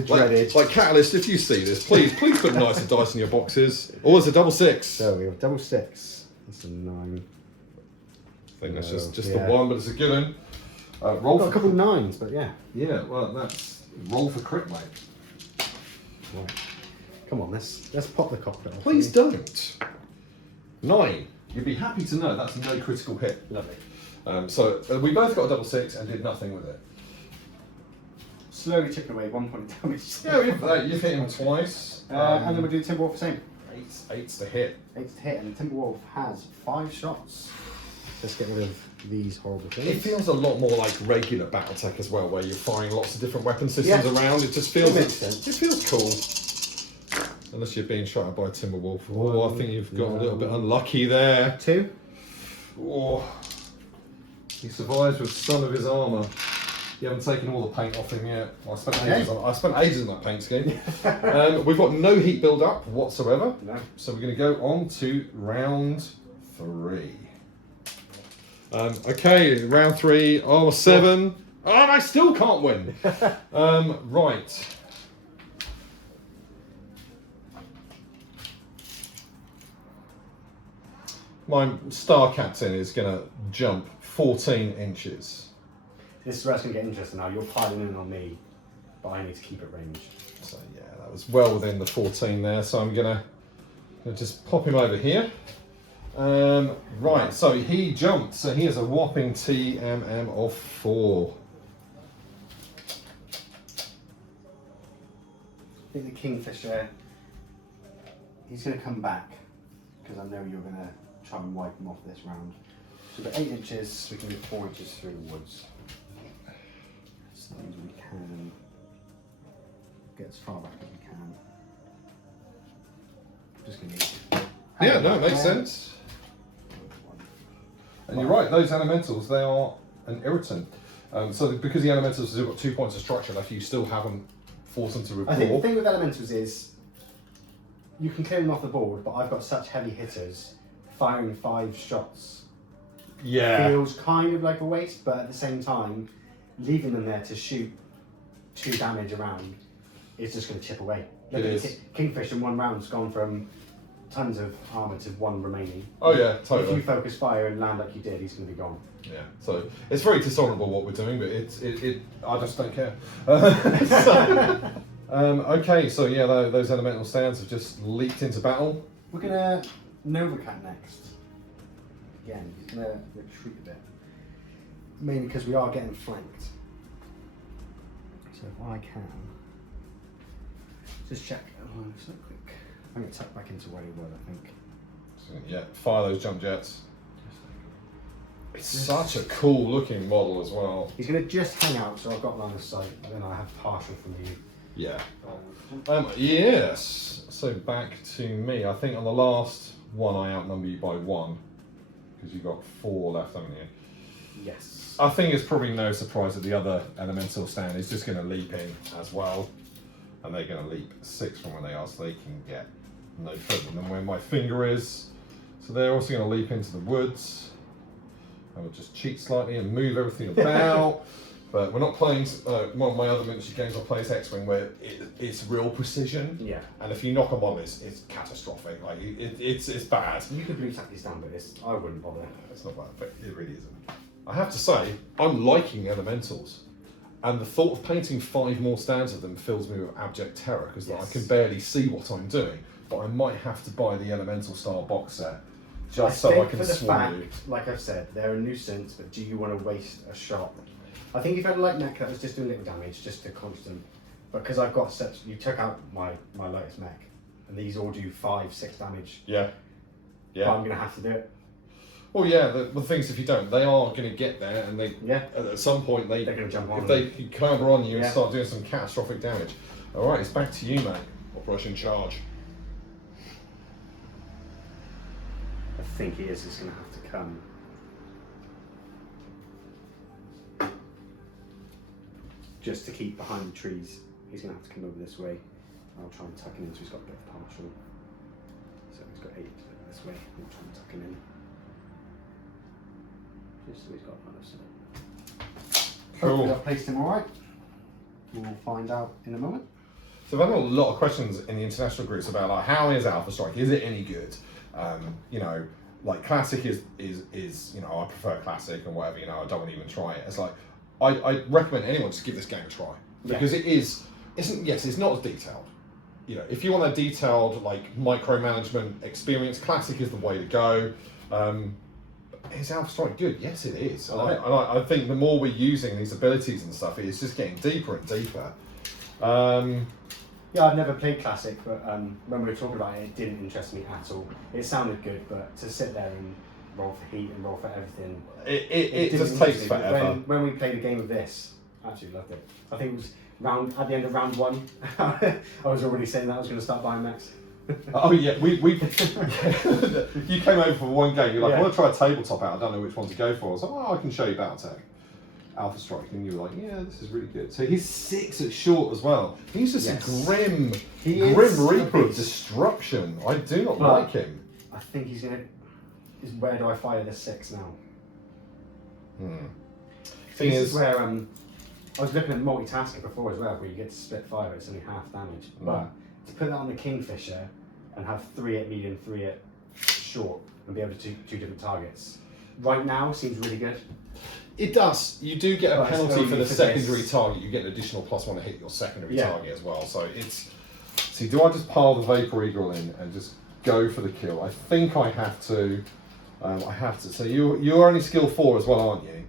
dreaded. like Catalyst. If you see this, please put nicer dice in your boxes. Oh, it's a double 6. So we have double 6. That's a 9. I think that's just Yeah. the one, but it's a good one. Roll Got for a couple of 9s, but yeah. Yeah, well that's roll for crit, mate. Right. Come on, let's pop the cockpit off. Please don't. 9. You'd be happy to know that's no critical hit. Lovely. So we both got a double 6 and did nothing with it. Slowly chipping away 1 point of damage. Yeah, you've hit him twice. And then we'll do Timberwolf the same. 8's to hit. 8 to hit, and Timberwolf has 5 shots. Let's get rid of these horrible things. It feels a lot more like regular Battletech as well, where you're firing lots of different weapon systems Yeah. around. It just feels It makes sense. It feels cool. Unless you're being shot at by a Timberwolf. Oh, I think you've got a little bit unlucky there. 2. Oh, he survives with some of his armour. You haven't taken all the paint off him yet. I spent ages on that paint scheme. We've got no heat build up whatsoever. No. So we're going to go on to round 3. Okay, round 3, armor 7. Oh, and I still can't win. Right. My star captain is going to jump 14 inches. This is where it's going to get interesting now. You're piling in on me, but I need to keep it ranged. So yeah, that was well within the 14 there. So I'm gonna just pop him over here. Right, so he jumped. So he has a whopping TMM of 4. I think the Kingfisher, he's going to come back, because I know you're going to try and wipe him off this round. So we've got 8 inches, we can move 4 inches through the woods. So that means we can get as far back as we can. Just going to Yeah, no, it makes sense. And you're right, those elementals, they are an irritant. So because the elementals have got 2 points of structure left, you still haven't forced them to I think the rapport. thing with elementals is you can clear them off the board, but I've got such heavy hitters, firing 5 shots Yeah. feels kind of like a waste, but at the same time, leaving them there to shoot 2 damage around is just going to chip away. Look It at is. Kingfish in 1 round's gone from tons of armour to 1 remaining. Oh yeah, If totally. you focus fire and land like you did, he's going to be gone. Yeah, so it's very dishonourable what we're doing, but I just don't care. Okay, so yeah, those elemental stands have just leaped into battle. We're going to Novacat next. Again, he's going to retreat a bit. Mainly because we are getting flanked. So if I can just check. Oh, so quick. I'm going to tuck back into where he was, I think. So, yeah, fire those jump jets. It's such a cool looking model as well. He's going to just hang out, so I've got line of sight, and then I have partial from you. Yeah. Yes. So back to me. I think on the last one I outnumber you by 1 because you got 4 left, haven't you? Yes. I think it's probably no surprise that the other elemental stand is just going to leap in as well, and they're going to leap 6 from where they are, so they can get no further than where my finger is. So they're also going to leap into the woods. I will just cheat slightly and move everything about. But we're not playing one of my other miniature games. I play as X-Wing, where it's real precision. Yeah. And if you knock them on, it's catastrophic. Like it's bad. You could blue tack these down, but I wouldn't bother. It's not bad, but it really isn't. I have to say, I'm liking the elementals, and the thought of painting 5 more stands of them fills me with abject terror because I can barely see what I'm doing. But I might have to buy the elemental style box set just so I can for the swarm you. fact, like I've said, they're a nuisance, but do you want to waste a shot? I think if you had a light mech that was just doing little damage, just to constant, but because I've got such, you took out my lightest mech, and these all do 5-6 damage. Yeah. But I'm going to have to do it. Well, yeah, the things if you don't, they are going to get there, and at some point they're going to jump on. if they clamber on you and Yeah. start doing some catastrophic damage. All right, it's back to you, mate. Operation Charge. I think he is just going to have to come. Just to keep behind the trees, he's going to have to come over this way. I'll try and tuck him in so he's got a bit of partial. So he's got 8 this way. I'll try and tuck him in. Just so he's got line of sight. Cool. Hopefully I've placed him alright. We'll find out in a moment. So I've had a lot of questions in the international groups about like how is Alpha Strike? Is it any good? You know, like classic is you know, I prefer classic and whatever. You know, I don't want to even try it. It's like I recommend anyone just give this game a try because it's not as detailed. You know, if you want a detailed like micromanagement experience, classic is the way to go. Is Alpha Strike good? Yes, it is. And I think the more we're using these abilities and stuff, it's just getting deeper and deeper. Yeah, I've never played Classic, but when we were talking about it, it didn't interest me at all. It sounded good, but to sit there and roll for heat and roll for everything, It didn't just takes interest me. But forever. When we played a game of this, I actually loved it. I think it was at the end of round 1, I was already saying that I was going to start buying mechs. Oh yeah, we you came over for one game. You're like, I want to try a tabletop out. I don't know which one to go for. I was like, oh, I can show you Battletech Alpha Strike, and you were like, yeah, this is really good. So he's 6 at short as well. He's just a grim reaper of destruction. I do not like him. I think he's going to. Where do I fire this 6 now? Thing This is, is where I was looking at multitasking before as well, where you get to split fire. It's only half damage, but to put that on the Kingfisher and have 3 at medium, 3 at short, and be able to do 2 different targets. Right now seems really good. it does. You do get a But it's penalty for only the for secondary this. target. You get an additional +1 to hit your secondary Yeah. target as well. So it's. See, do I just pile the Vapor Eagle in and just go for the kill? I think I have to. I have to. So you're only skill 4 as well, aren't you?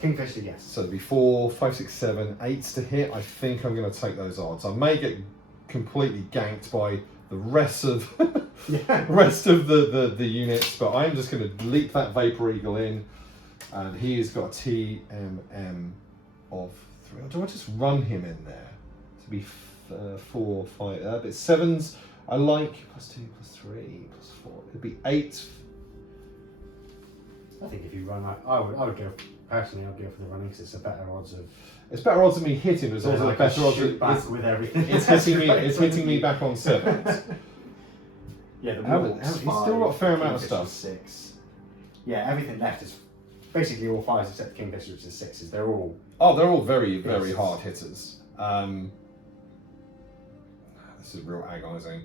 Kingfisher, yes. So it'd be 4, 5, 6, 7, 8s to hit. I think I'm going to take those odds. I may get completely ganked by the rest of the units, but I'm just going to leap that Vapor Eagle in, and he has got a TMM of 3. Or do I just run him in there to be 4, 5. But 7s, I like +2, +3, +4. It'd be 8. I think if you run out, I would go, personally, I'd go for the running because it's a better odds of. It's better odds of me hitting, but it's also like better odds of back with everything. It's hitting me back on 7s. Yeah, the He's still got a fair amount of stuff. 6. Yeah, everything left is basically all 5s except the Kingfisher, which is 6s. They're all. Oh, they're all very, very hard hitters. This is real agonising.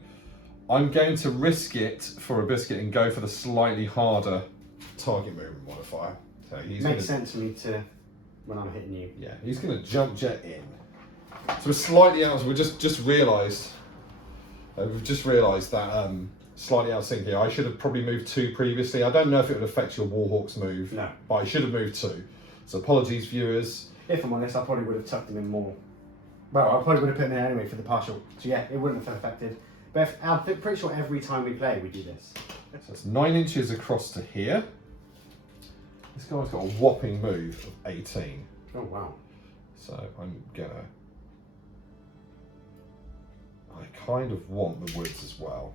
I'm going to risk it for a biscuit and go for the slightly harder target movement modifier. So Makes sense for me to when I'm hitting you. Yeah, he's going to jump jet in. So we're slightly out. We just realised. We've just realised that slightly out of sync here. I should have probably moved 2 previously. I don't know if it would affect your Warhawk's move. No. But I should have moved 2. So apologies, viewers. If I'm honest, I probably would have tucked him in more. Well, I probably would have put him in anyway for the partial. So yeah, it wouldn't have affected. But I'm pretty sure every time we play, we do this. So it's 9 inches across to here. This guy's got a whopping move of 18. Oh wow. So I'm gonna. I kind of want the woods as well.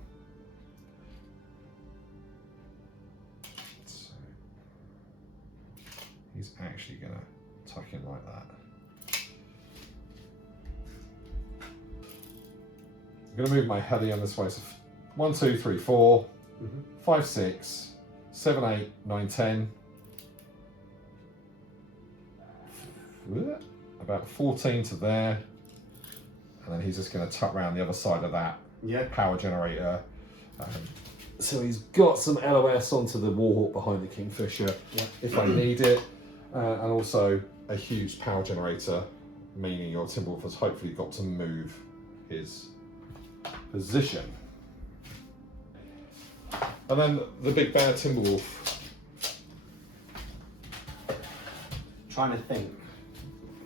So he's actually gonna tuck in like that. I'm gonna move my Hellion this way. So 1, 2, 3, 4, 5, 6, 7, 8, 9, 10. About 14 to there, and then he's just going to tuck around the other side of that power generator. So he's got some LOS onto the Warhawk behind the Kingfisher if I need it, and also a huge power generator, meaning your Timberwolf has hopefully got to move his position. And then the big bad Timberwolf. Trying to think.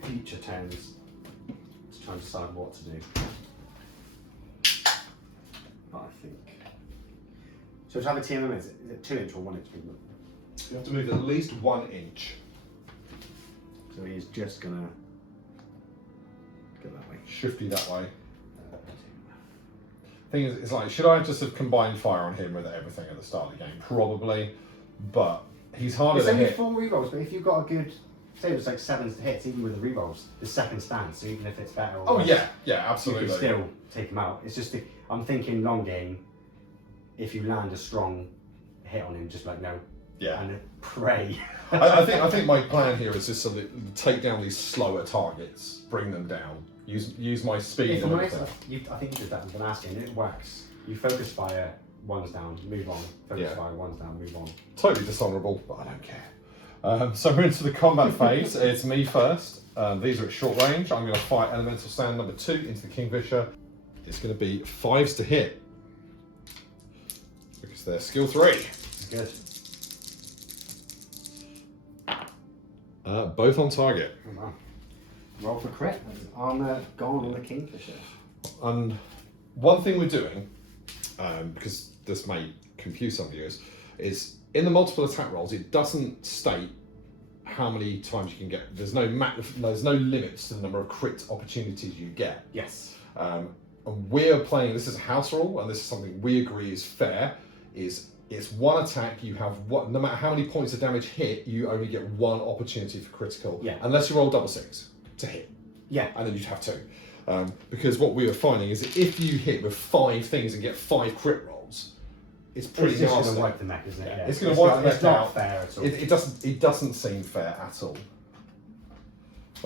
Future turns. Just trying to decide what to do. But I think. So to have a team limit, is it 2 inch or 1 inch movement? You have to move at least 1 inch. So he's just gonna go that way. Shifty that way. Thing is, it's like, should I just have combined fire on him with everything at the start of the game? Probably, but he's harder It's to only hit. 4 rerolls, but if you've got a good, say it was like 7s to hits, even with the rerolls, the second stand, so even if it's better or worse, yeah, absolutely. you can still take him out. It's just, I'm thinking long game, if you land a strong hit on him, just like no, and pray. I think my plan here is just to take down these slower targets, bring them down, use my speed. If and I'm honest, everything. I think you did that with an asking, it works. You focus fire, 1's down, move on. Focus fire, 1's down, move on. Totally dishonourable, but I don't care. So we're into the combat phase. It's me first. These are at short range. I'm going to fire elemental stand number 2 into the Kingfisher. It's going to be 5s to hit because they're skill 3. Good. Both on target. Oh, wow. Roll for crit. Armor gone on the Kingfisher. And one thing we're doing, because this may confuse some viewers, is in the multiple attack rolls, it doesn't state how many times you can get. There's no limits to the number of crit opportunities you get. Yes. And we're playing, this is a house rule, and this is something we agree is fair, is it's 1 attack, you have no matter how many points of damage hit, you only get 1 opportunity for critical. Yeah. Unless you roll double 6 to hit. Yeah. And then you'd have 2. Because what we were finding is that if you hit with 5 things and get 5 crit rolls, it's pretty It's just nasty. going to wipe the mech, isn't it? Yeah. It's going to wipe the mech It's not out. fair at all. It doesn't seem fair at all.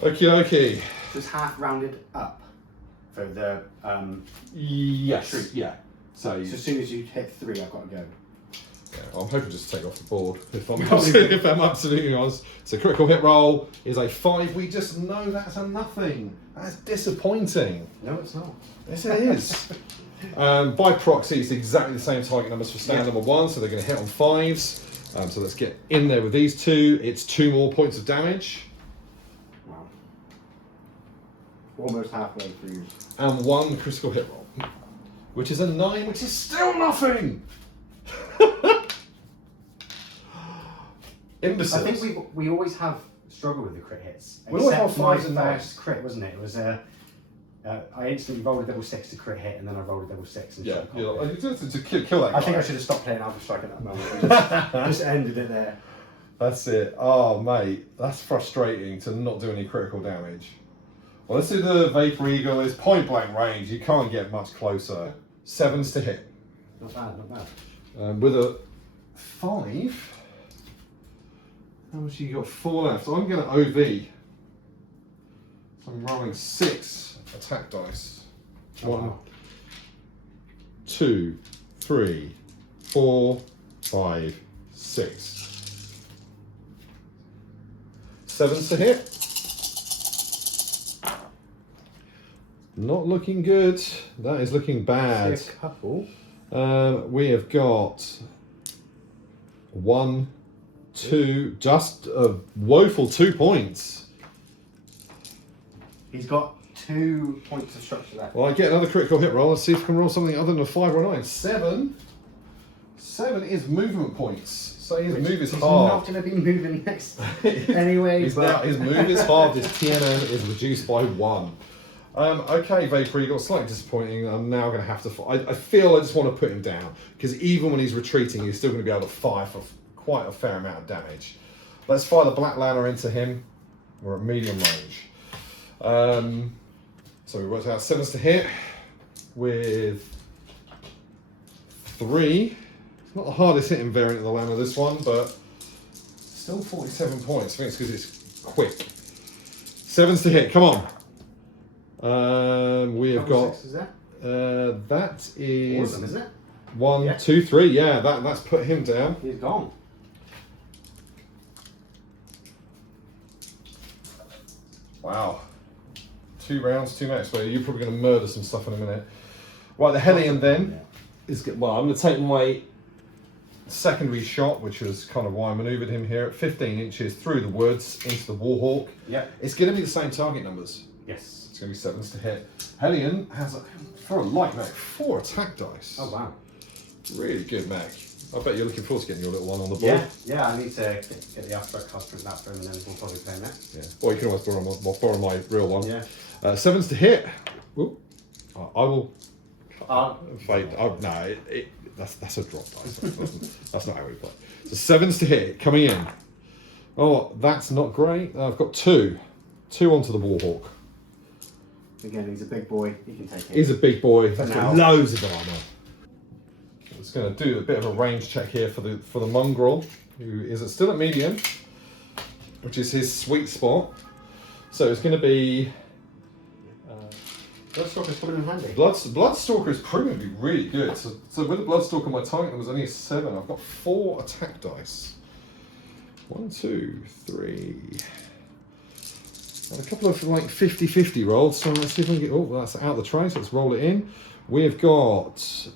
Okay. So it's half rounded up for the Yes. True. Yeah. So as soon as you hit 3, I've got to go. yeah, I'm hoping just to take off the board if I'm absolutely honest. So critical hit roll is a 5. We just know that's a nothing. That's disappointing. No, it's not. Yes, it is. By proxy, it's exactly the same target numbers for stand number 1, so they're going to hit on 5s. So let's get in there with these 2. It's 2 more points of damage. Wow. Almost halfway through. And 1 critical hit roll, which is a 9, which is still nothing. Imbeciles. I think we always have struggled with the crit hits. We always have Except my 5s and first 9s. crit, wasn't it? It was a I instantly rolled a double 6 to crit hit, and then I rolled a double 6 and Yeah, shot you're cockpit. like, to kill that guy. I think I should have stopped playing Alpha Strike at that moment. Just ended it there. That's it. Oh, mate, that's frustrating to not do any critical damage. Well, let's do the Vapor Eagle. It's point blank range. You can't get much closer. 7s to hit. Not bad, not bad. With a 5. How much you got? 4 left. I'm going to OV. So I'm rolling 6 attack dice. Oh, 1, wow. 2, 3, 4, 5, 6. 7s to hit. Not looking good. That is looking bad. See a couple. We have got 1, 2, just a woeful 2 points. He's got 2 points of structure left. Well, I get another critical hit roll. Let's see if I can roll something other than a 5 or a 9. 7. 7 is movement points. So his move is He's hard. not going to be moving next anyway. His move is hard. His TNM is reduced by 1. Okay, Vapor Eagle, slightly disappointing. I'm now going to have to. I feel I just want to put him down because even when he's retreating, he's still going to be able to fire for quite a fair amount of damage. Let's fire the Black Lanner into him. We're at medium range. So we worked out 7s to hit with 3. It's not the hardest hitting variant of the Lanner, this one, but still 47 points. I think it's because it's quick. 7s to hit. Come on. We have Double got. 6, is that? That 4 is of them, isn't it? 1, Yeah. 2, 3. Yeah, that's put him down. He's gone. Wow. 2 rounds, 2 mechs. Well, you're probably going to murder some stuff in a minute. Right, the Hellion then is good. Well, I'm going to take my secondary shot, which was kind of why I manoeuvred him here at 15 inches through the woods into the Warhawk. Yeah. It's going to be the same target numbers. Yes. It's going to be 7s to hit. Hellion has, for a light mech, 4 attack dice. Oh wow. Really good mech. I bet you're looking forward to getting your little one on the board. Yeah. Yeah. I need to get the Alpha Strike card printed out for him, and then we'll probably play that. Yeah. Or you can always borrow my real one. Yeah. 7s to hit. Ooh. I will. Fade. No, that's a drop dice. That's not how we play. So 7s to hit coming in. Oh, that's not great. I've got 2. 2 onto the Warhawk. Again, he's a big boy. He can take it. He's a big boy. For He's now. got loads of armor. It's going to do a bit of a range check here for the mongrel, who is still at medium, which is his sweet spot. So it's going to be. Bloodstalker's coming in handy. Bloodstalker is proving to be really good. So with the Bloodstalker, my target number was only a 7. I've got 4 attack dice. 1, 2, 3. And a couple of like 50-50 rolls. So let's see if I can get. Oh, that's out of the tray. So let's roll it in. We've got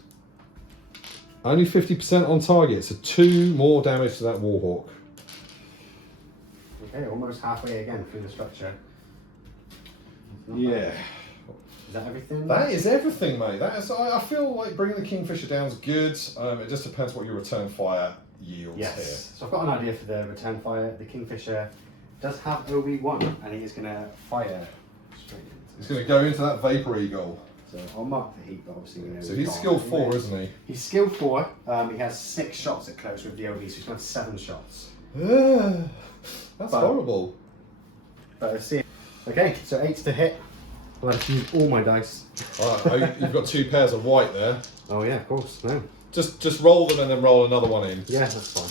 only 50% on target. So 2 more damage to that Warhawk. Okay, almost halfway again through the structure. Not Yeah. bad. Is that everything? That is everything, mate. That is, I feel like bringing the Kingfisher down is good. It just depends what your return fire yields Yes. here. So I've got an idea for the return fire. The Kingfisher does have OB1, and he is going to fire straight into He's going to go into that Vapor Eagle. So I'll mark the heat, but obviously we know So he's skill 4, isn't he? He's skill 4. He has 6 shots at close with the OB, so he's got 7 shots. That's But- horrible. But let's see. Okay, so 8's to hit. I'll have to use all my dice. Alright, you've got 2 pairs of white there. Oh yeah, of course. No. Just roll them and then roll another one in. Yeah, that's fine.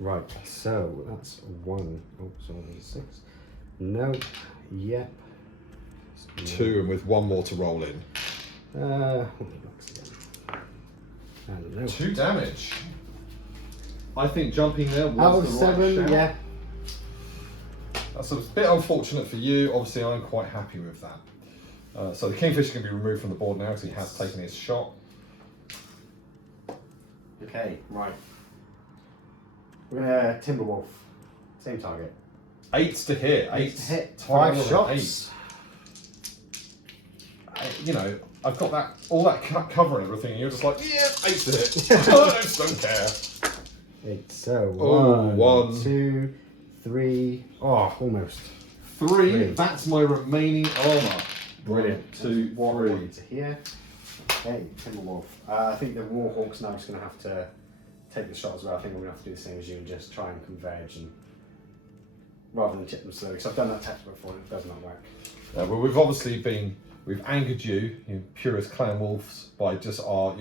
Right, so that's 1. Oh, sorry, there's 6. No. Yep. 2 and with 1 more to roll in. What are the bucks again? I don't know. 2 damage. I think jumping there was Out of the right 7, shout. yeah. That's a bit unfortunate for you. Obviously, I'm quite happy with that. So the Kingfisher can be removed from the board now because he has taken his shot. Okay, right. We're gonna Timberwolf. Same target. 8's to hit. 8 to hit. target 5 number shots. 8. I've got that all that cover and everything, and you're just like, yeah, 8 to hit. I just don't care. 8. So Oh, 1, one. 2, 3. Oh, almost. 3. That's my remaining armour. Brilliant. 1, 2, 3. To here. Okay, Timberwolf. I think the Warhawk's now just going to have to take the shot as well. I think we're going to have to do the same as you and just try and converge, and rather than chip them slowly. Because I've done that test before and it does not work. Well, we've angered you purest clan wolves, by just our,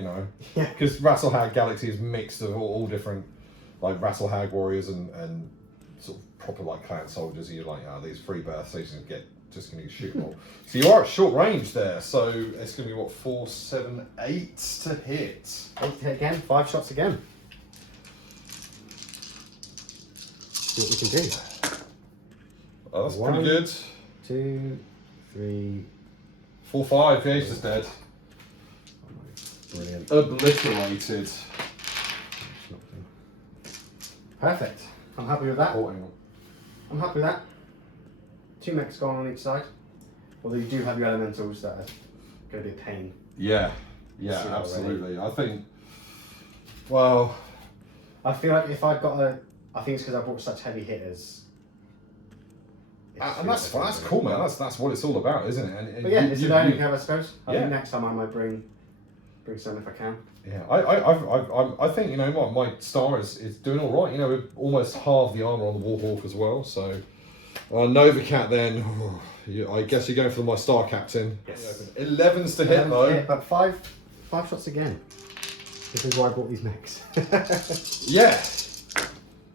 because Rasselhag Galaxy is mixed of all different, like Rasselhag warriors and sort of proper like clan soldiers. You're like, these free births, so just going to shoot them all. So you are at short range there, so it's going to be what, 4, 7, 8 to hit. 8 to hit again, 5 shots again. See what we can do. Oh, that's 1, pretty good. 2, 3, 4, 5. Yeah, he's just dead. Brilliant. Obliterated. Perfect. I'm happy with that. Oh, hang on. I'm happy with that. 2 mechs gone on each side. Although you do have your elementals that are going to be a pain. Yeah, absolutely. I think, well, I feel like if I've got I think it's because I brought such heavy hitters. and that's cool, man. That's what it's all about, isn't it? And but yeah, it's a learning curve, I suppose. I think Yeah. next time I might bring some if I can. Yeah, I think my star is doing all right. With almost half the armor on the Warhawk as well. So Novacat then. I guess you're going for my star captain. Yes. 11s to hit though. Yeah, but 5 shots again. This is why I bought these mechs. Yeah.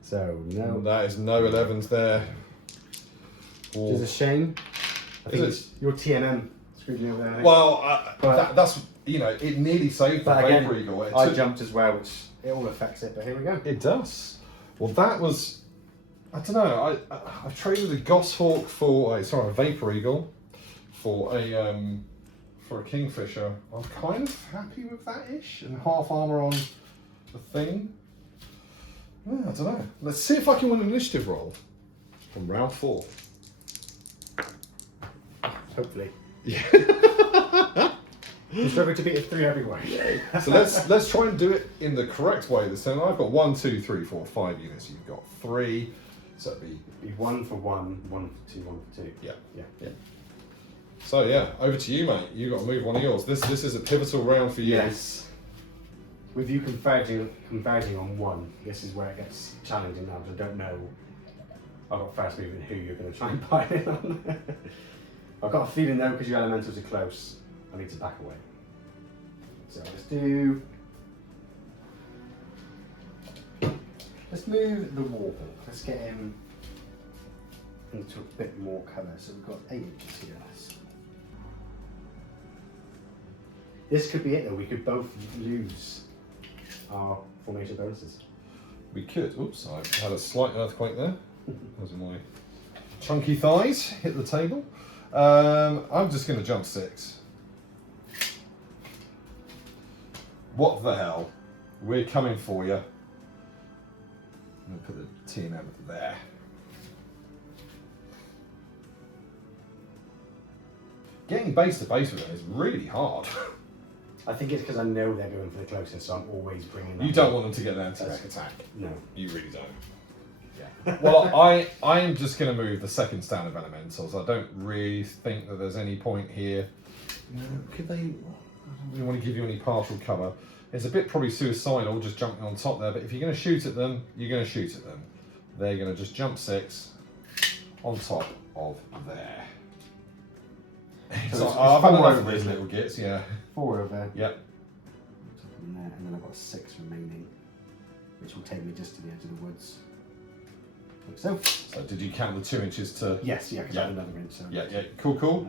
So no. That is no 11s there. Which is a shame. I think Is it's your TNM screwed me over there. I think. Well, that's it nearly saved the But again, Vapor Eagle. I jumped as well, which it all affects it. But here we go. It does. Well, that was. I don't know. I traded a Goshawk for a Vapor Eagle for a Kingfisher. I'm kind of happy with that ish, and half armor on the thing. Yeah, I don't know. Let's see if I can win an initiative roll from round 4. Hopefully. Yeah. You struggle to beat a 3 everywhere. So let's try and do it in the correct way this time. I've got 1, 2, 3, 4, 5 units. You've got 3. So it'd be 1 for 1, 1 for 2, 1 for 2. Yeah. So yeah, over to you, mate. You've got to move one of yours. This is a pivotal round for you. Yes. With you converging on 1, this is where it gets challenging now, because I don't know. I've got first move in who you're going to try and buy it on. I've got a feeling though, because your elementals are close, I need to back away. So let's move the Warhawk. Let's get him into a bit more colour. So we've got 8 inches here. This could be it though. We could both lose our formation bonuses. We could. Oops, I had a slight earthquake there. Those are my chunky thighs hit the table. I'm just going to jump 6. What the hell? We're coming for you. I'm going to put the TNM there. Getting base to base with them is really hard. I think it's because I know they're going for the closest, so I'm always bringing them. You don't want them to get their anti-mech attack. No. You really don't. Yeah. Well, I am just going to move the second stand of elementals. I don't really think that there's any point here. Could they? I don't really want to give you any partial cover. It's a bit probably suicidal just jumping on top there, but if you're going to shoot at them, you're going to shoot at them. They're going to just jump 6 on top of there. So I've had enough of these little gits, yeah. 4 over. Yep. And then I've got 6 remaining, which will take me just to the edge of the woods. Like so. So did you count the 2 inches to? Yes, yeah, because I had another inch. So Yeah, cool. 2.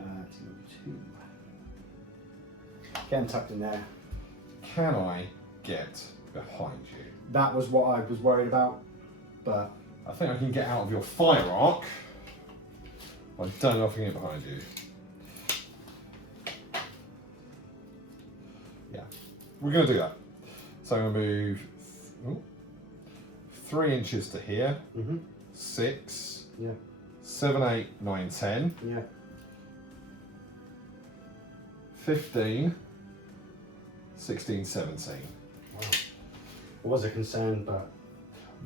Getting tucked in there. Can I get behind you? That was what I was worried about, but I think I can get out of your fire arc. I don't know if I can get behind you. Yeah, we're going to do that. So I'm going to move 3 inches to here. 6. Yeah. 7, 8, 9, 10. Yeah. 15. 16, 17. Wow. It was a concern, but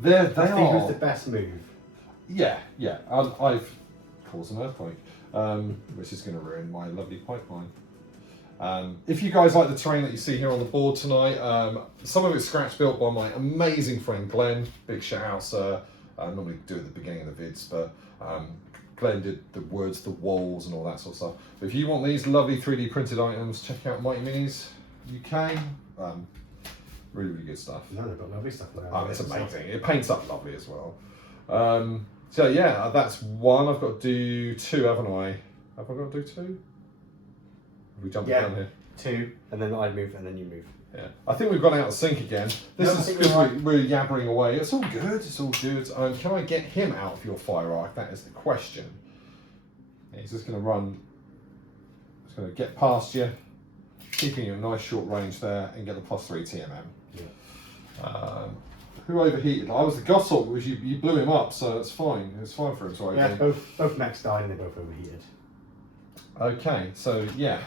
They I think it are. was the best move. Yeah. I've cause an earthquake, which is going to ruin my lovely pipeline. If you guys like the terrain that you see here on the board tonight, some of it's scratch built by my amazing friend Glenn. Big shout out, sir. I normally do it at the beginning of the vids, but Glenn did the woods, the walls, and all that sort of stuff. But if you want these lovely 3D printed items, check out Mighty Minis UK. Really, really good stuff. No, they've got lovely stuff there. Oh, it's amazing. It paints up lovely as well. So yeah, that's one. I've got to do two, haven't I? Have I got to do two? Have we jumped down here? 2, and then I move, and then you move. Yeah. I think we've gone out of sync again. This is because we're yabbering away. It's all good. It's all good. Can I get him out of your fire arc? That is the question. He's just going to run. He's going to get past you, keeping you a nice short range there, and get the +3 TMM. Yeah. Who overheated? I was the Gossip, which you blew him up, so it's fine. It's fine for him to overheat. Yeah, both mechs died and they both overheated. Okay, so yeah,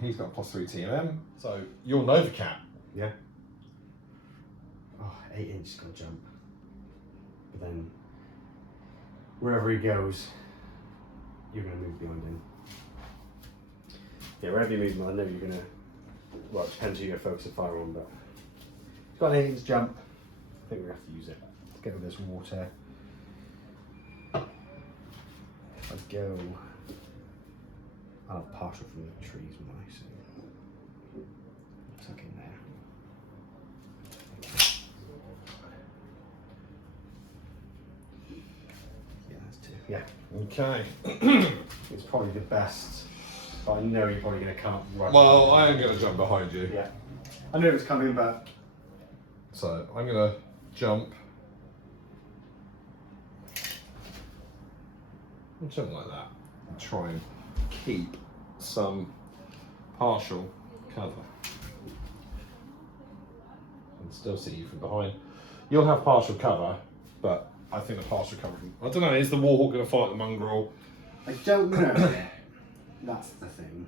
he's got +3 TMM. So you're Nova Cat. Yeah. Oh, 8 inch is gonna jump. But then wherever he goes, you're gonna move behind him. Yeah, wherever you move, I know you're gonna. Well, it depends who you're focusing fire on, but he's got an 8 inch jump. I think we have to use it. Let's get with this water. If I go, I'll have partial from the trees, when I see. Tuck in there. Yeah, that's 2. Yeah. Okay. It's probably the best. But I know you're probably going to come up right. Well, I am going to jump behind you. Yeah. I knew it was coming, but. So I'm going to jump. Something like that. And try and keep some partial cover. And still see you from behind. You'll have partial cover, but I think the partial cover. I don't know. Is the Warhawk going to fight the mongrel? I don't know. That's the thing.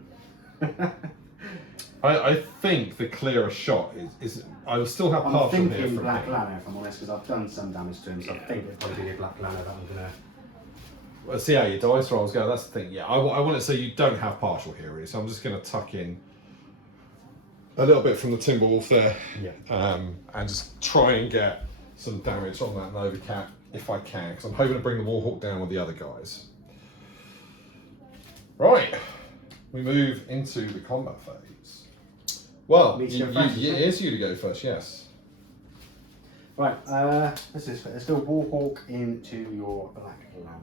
I think the clearer shot is I will still have partial I'm here thinking from Black him. Lana, if I'm honest, because I've done some damage to him, so I think it'll probably be a Black Lana that I'm gonna. Well, see how your dice rolls go. That's the thing. Yeah, I want it so you don't have partial here, really. So I'm just going to tuck in a little bit from the Timberwolf there, and just try and get some damage on that Nova Cat if I can, because I'm hoping to bring the Warhawk down with the other guys. Right, we move into the combat phase. Well, it is you to go first. Yes. Right. Let's go Warhawk into your Black Lana.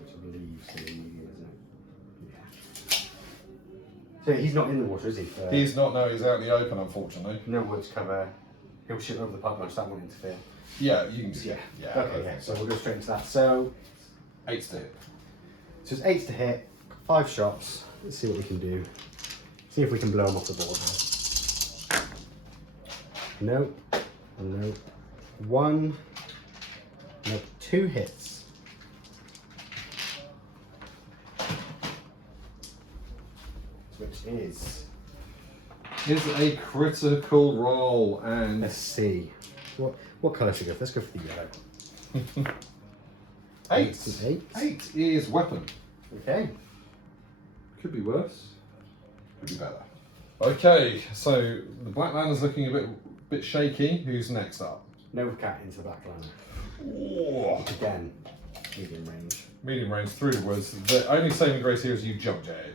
Which I believe is the medium, isn't it? Yeah. So he's not in the water, is he? He's not, no, he's out in the open, unfortunately. No woods cover. He'll shoot over the pipeline, so that won't interfere. Yeah, you can see. Yeah. Okay, yeah. So we'll go straight into that. So 8's to hit. So it's 8's to hit, 5 shots. Let's see what we can do. See if we can blow him off the board. Nope. Nope. 1. Nope. 2 hits. Which is a critical roll, and let's see. What colour should we go for? Let's go for the yellow. 8. 8 is weapon. Okay. Could be worse. Could be better. Okay, so the Black Lana's looking a bit shaky. Who's next up? Nova Cat into the Black Lana. Oh. Again, medium range. Medium range through the woods. The only saving grace here is you jumped ahead.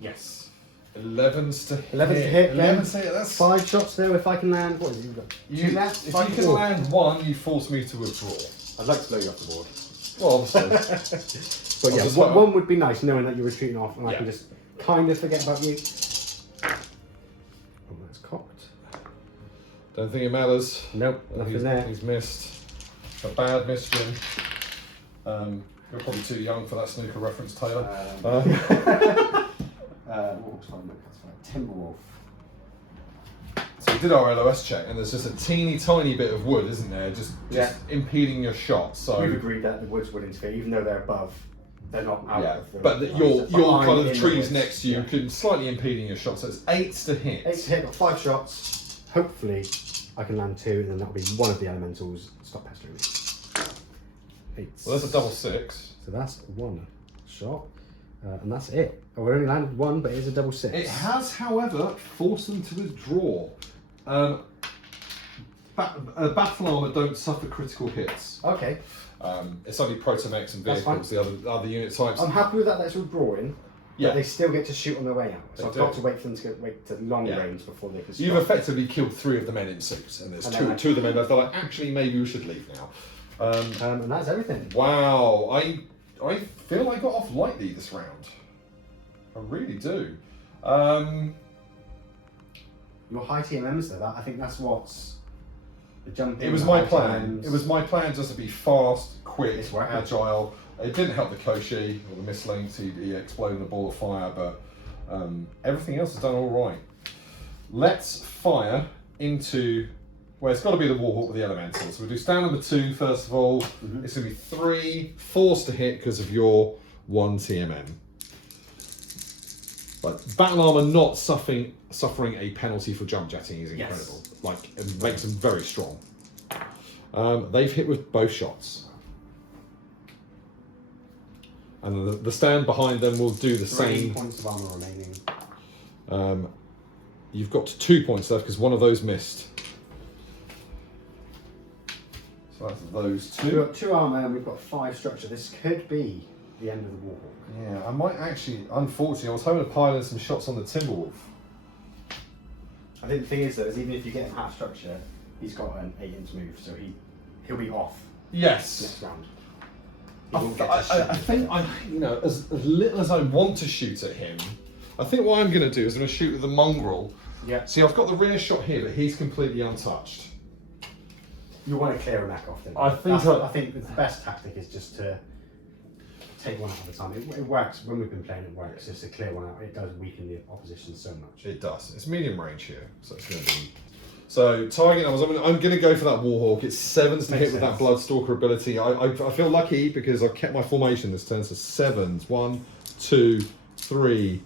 Yes. 11's to hit. 11's to hit. 11's to hit. That's 5 shots there. If I can land, what is it? You left. If you can land 1, you force me to withdraw. I'd like to blow you off the board. Well, obviously. But yeah, one would be nice, knowing that you're retreating off, and I can just kind of forget about you. Oh, that's cocked. Don't think it matters. Nope, nothing there. He's missed. A bad miss, Jim. You're probably too young for that snooker reference, Taylor. Timberwolf. So we did our LOS check, and there's just a teeny tiny bit of wood, isn't there? Just impeding your shot. So we've agreed that the woods would interfere, even though they're above. They're not out of the but your kind of trees next to you can slightly impeding your shot. So it's 8's to hit. 8's to hit, got 5 shots. Hopefully I can land 2, and then that'll be one of the elementals. Stop pestering me. 8. Well, that's a double 6. So that's 1, shot. And that's it. Oh, we only landed one, but it is a double 6. It has, however, forced them to withdraw. Battle armor don't suffer critical hits. Okay. It's only proto-mechs and That's vehicles, the other unit types. I'm happy with that. That's withdrawing. Yeah. But they still get to shoot on their way out. So They I've do. got to wait for them to wait to long range before they can strike. You've effectively killed 3 of the men in suits, and there's And two of the men left. They're like, actually, maybe we should leave now. And that's everything. Wow, I feel I got off lightly this round. I really do. Your high TMMs though, I think that's what's the jumping. It was the my high plan. TMMs. It was my plan just to be fast, quick, It's working. agile. It didn't help the Koshi or the mislinks. He exploded in a ball of fire, but everything else is done all right. Let's fire into. Well, it's got to be the Warhawk with the Elemental. So we'll do stand number 2 first of all. It's going to be 3 forced to hit because of your 1 TMM. But battle armor not suffering a penalty for jump jetting is incredible. Yes. Like, it makes them very strong. They've hit with both shots. And the stand behind them will do the 3 same. points of armor remaining. You've got 2 points left because one of those missed. So that's those 2. We've got 2 armor and we've got 5 structure. This could be the end of the Warhawk. Yeah, I might actually, unfortunately, I was hoping to pile in some shots on the Timberwolf. I think the thing is though, is even if you get him half structure, he's got an 8-inch move, so he'll be off Yes. next round. He I, won't get to shoot I think, as little as I want to shoot at him, I think what I'm going to do is I'm going to shoot with the mongrel. Yeah. See, I've got the rear shot here, but he's completely untouched. You want to clear a mech off then. I think I think the best tactic is just to take one out at a time. It works when we've been playing. It works just to clear one out. It does weaken the opposition so much. It does. It's medium range here, so it's going to be. So target numbers. I'm going to go for that Warhawk. It's 7s to Makes hit with that sense. Bloodstalker ability. I feel lucky because I've kept my formation this turn. So 7s. 1, 2, 3.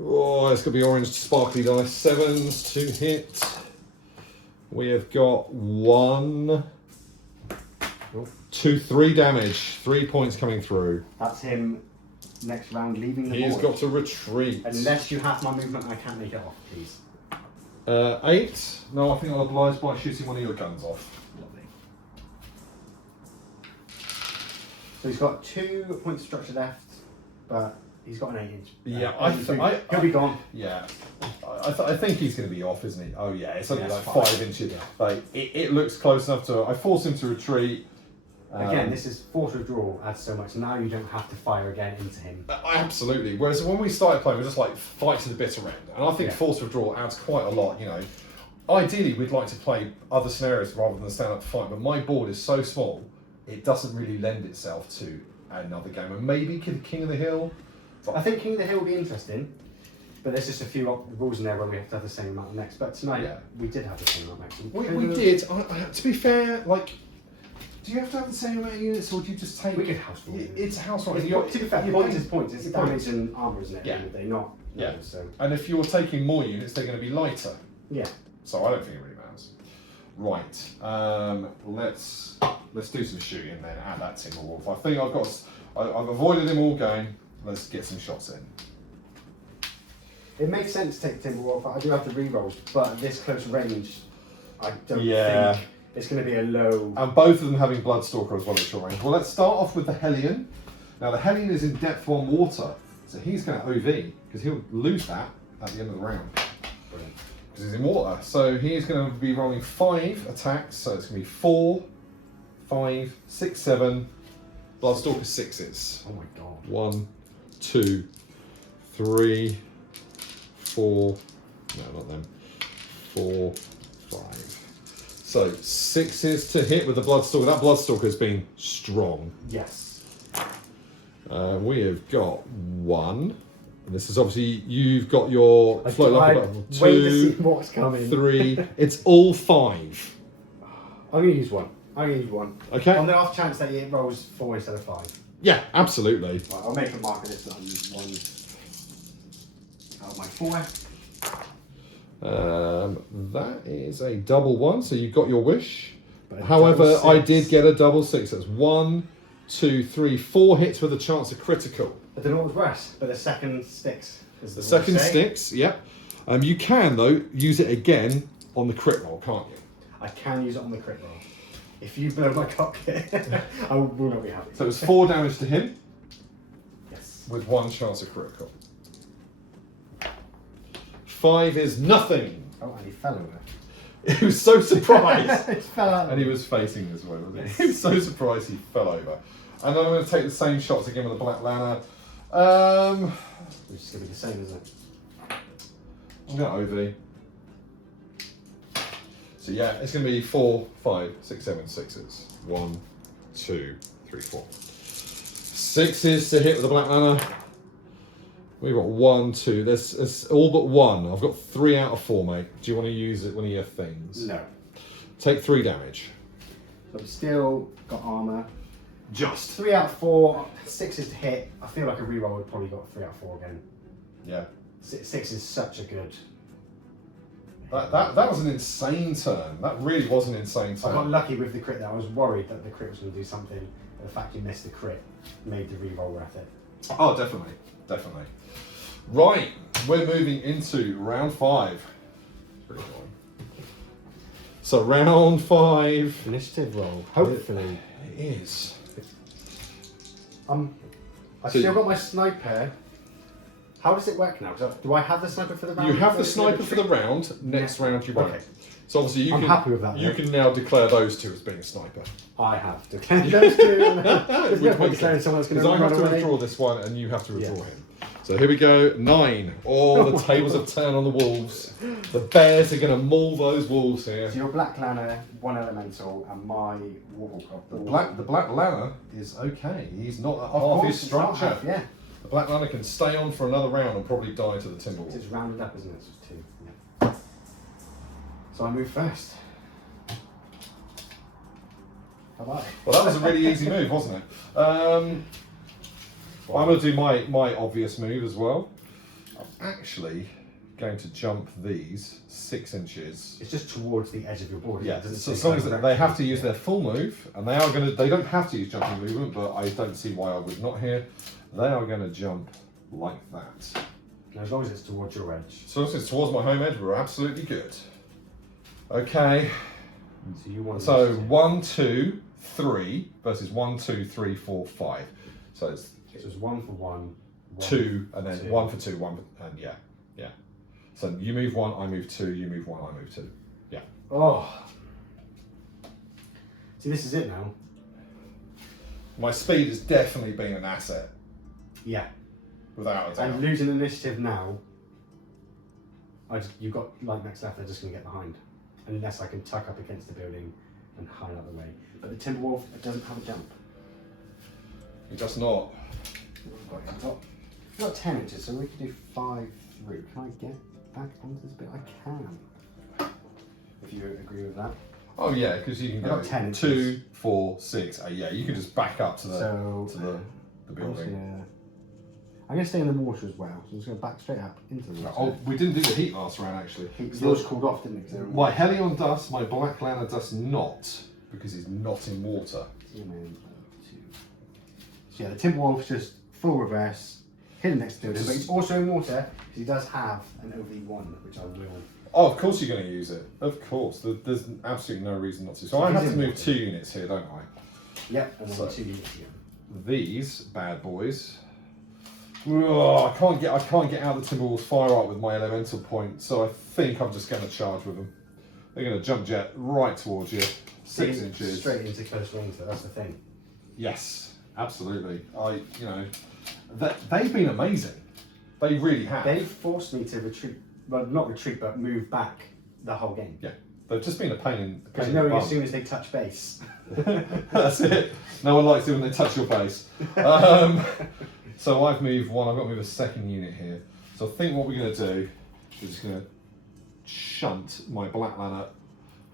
Oh, it's going to be orange sparkly dice. 7s to hit. We have got 1, 2, 3 damage. 3 points coming through. That's him next round leaving the He's board. got to retreat. Unless you have my movement, I can't make it off, please. 8. No, I think I'll oblige by shooting one of your guns off. Lovely. So he's got 2 points of structure left, but he's got an 8-inch. Yeah, he'll be gone. Yeah, I think he's going to be off, isn't he? Oh yeah, it's only Yeah, like it's fine. 5 inches. Yeah. Like it looks close enough to. I force him to retreat. Again, this is force withdrawal adds so much. Now you don't have to fire again into him. Absolutely. Whereas when we started playing, we were just like fight to the bitter end, and I think Yeah. force withdrawal adds quite a lot. Ideally we'd like to play other scenarios rather than stand up fight, but my board is so small, it doesn't really lend itself to another game. And maybe King of the Hill. I think King of the Hill will be interesting, but there's just a few rules in there where we have to have the same amount of mechs. But tonight, Yeah. we did have the same amount of mechs. We did. To be fair, like, do you have to have the same amount of units, or do you just take? We could house rule. It's a house rule. To be fair, points is points. It's damage and armour, isn't it? Yeah. At the end of the day, not Yeah. numbers, so And if you're taking more units, they're going to be lighter. yeah. So I don't think it really matters. Right. Let's do some shooting then at that Timberwolf. I think I've avoided them all going. Let's get some shots in. It makes sense to take Timberwolf. I do have the rerolls, but at this close range, I don't Yeah. think it's going to be a low. And both of them having Bloodstalker as well at short range. Well, let's start off with the Hellion. Now the Hellion is in depth 1 water, so he's going to OV because he'll lose that at the end of the round. Brilliant. Because he's in water. So he's going to be rolling 5 attacks, so it's going to be 4, 5, 6, 7. Bloodstalker 6s. Oh my god. 1, 2, 3, 4. No, not them. 4, 5. So 6s to hit with the Bloodstalker. That Bloodstalker has been strong. Yes. We have got 1. And this is obviously, you've got your float like a button. Wait to see 2, what's coming. 3. It's all 5. I'm going to use 1. I'm going to use 1. Okay. On the off chance that it rolls 4 instead of 5. Yeah, absolutely. Right, I'll make a mark of this that I use 1 out of my 4. That is a double 1, so you got your wish. But a However, double I 6. did get a double 6. That's 1, 2, 3, 4 hits with a chance of critical. I don't know what's worse, but the second sticks. The second sticks, yep. You can, though, use it again on the crit roll, can't you? I can use it on the crit roll. If you blow my cockpit, I will not be happy. So it's 4 damage to him Yes. with 1 chance of critical. 5 is nothing. Oh, and he fell over. He was so surprised. It fell out. And he was facing this way, wasn't he? He was so surprised he fell over. And then I'm going to take the same shots again with the Black Lana. Which is going to be the same, isn't it? I'm going to OV. So yeah, it's going to be 4, 5, 6, 7, 6s. 1, 2, 3, 4. 6s to hit with the Black Lana. We've got 1, 2. There's all but 1. I've got 3 out of 4, mate. Do you want to use it one of your things? No. Take 3 damage. So I've still got armour. Just. 3 out of 4. 6 is to hit. I feel like a reroll would probably got 3 out of 4 again. Yeah. 6 is such a good. That was an insane turn. That really was an insane turn. I got lucky with the crit there. I was worried that the crit was going to do something. But the fact you missed the crit made the reroll worth it. Oh, definitely. Definitely. Right. We're moving into round 5. So round 5. Initiative roll. Hopefully. It is. I've So still got my sniper. How does it work now? Do I have the sniper for the round? You have the sniper for the round. Next round you won't. Okay. So obviously I'm happy with that, You though. can now declare those 2 as being a sniper. I have declared those 2. There's no Which point makes declaring sense. someone that's going Because to I have run to away. withdraw this one and you have to withdraw Yes. him. So here we go, 9. Oh, the tables have turned on the wolves. The bears are going to maul those wolves here. So your Black Lana, 1 elemental, and my Warhawk. The Black Lana is okay. He's not at Of half course, his it's not structure. half, yeah. The Black Lana can stay on for another round and probably die to the Timberwolf. It's rounded up, isn't it? So it's 2. Yeah. So I move first. Bye-bye. Well, that was a really easy move, wasn't it? I'm going to do my obvious move as well. I'm actually going to jump these 6 inches. It's just towards the edge of your board. Yeah, It doesn't so as say long as directly. they have to use their full move, and they don't have to use jumping movement, but I don't see why I would not here. They are going to jump like that. And as long as it's towards your edge. So as it's towards my home edge, we're absolutely good. Okay, So you want. so this to- 1, 2, 3 versus 1, 2, 3, 4, 5. So it's So it's 1 for 1. 2 and then 2. 1 for 2, 1 for, and yeah. So you move 1, I move 2, you move 1, I move 2. Yeah. Oh. See, this is it now. My speed has definitely been an asset, Yeah. without a doubt. And losing initiative now, you've got light mechs left, they're just going to get behind. Unless I can tuck up against the building and hide out the way. But the Timberwolf doesn't have a jump. He does not. I've got 10 inches, so we can do 5 through. Can I get back onto this bit? I can. If you agree with that. Oh yeah, because you can I've go got 10 2, inches. 4, 6, 8. Yeah, you can just back up to the So, the I'm building. going to stay in the water as well. So I'm just going to back straight up into the water. Oh, we didn't do the heat last round actually. Yours cooled off, didn't it? 'Cause My Helion does, my Black Lana does not, because he's not in water. So yeah, the Timberwolf's just full reverse, hidden next to the building, but he's also in water because he does have an OV1, which I will. Oh, of course you're going to use it. Of course. There's absolutely no reason not to. So I He's have to in move water. 2 units here, don't I? Yep, and then So- 2 units here. These bad boys. Oh, I can't get out of the Timberwolves fire art with my elemental point, so I think I'm just going to charge with them. They're going to jump jet right towards you, 6 inches. Straight into close range, though, that's the thing. Yes, absolutely. They've been amazing. They really have. They forced me to retreat, well, not retreat, but move back the whole game. Yeah, they've just been a pain in Because the knowing bum. as soon as they touch base. That's it. No one likes it when they touch your base. So I've moved 1. I've got to move a 2nd unit here. So I think what we're going to do is just going to shunt my Black Lana,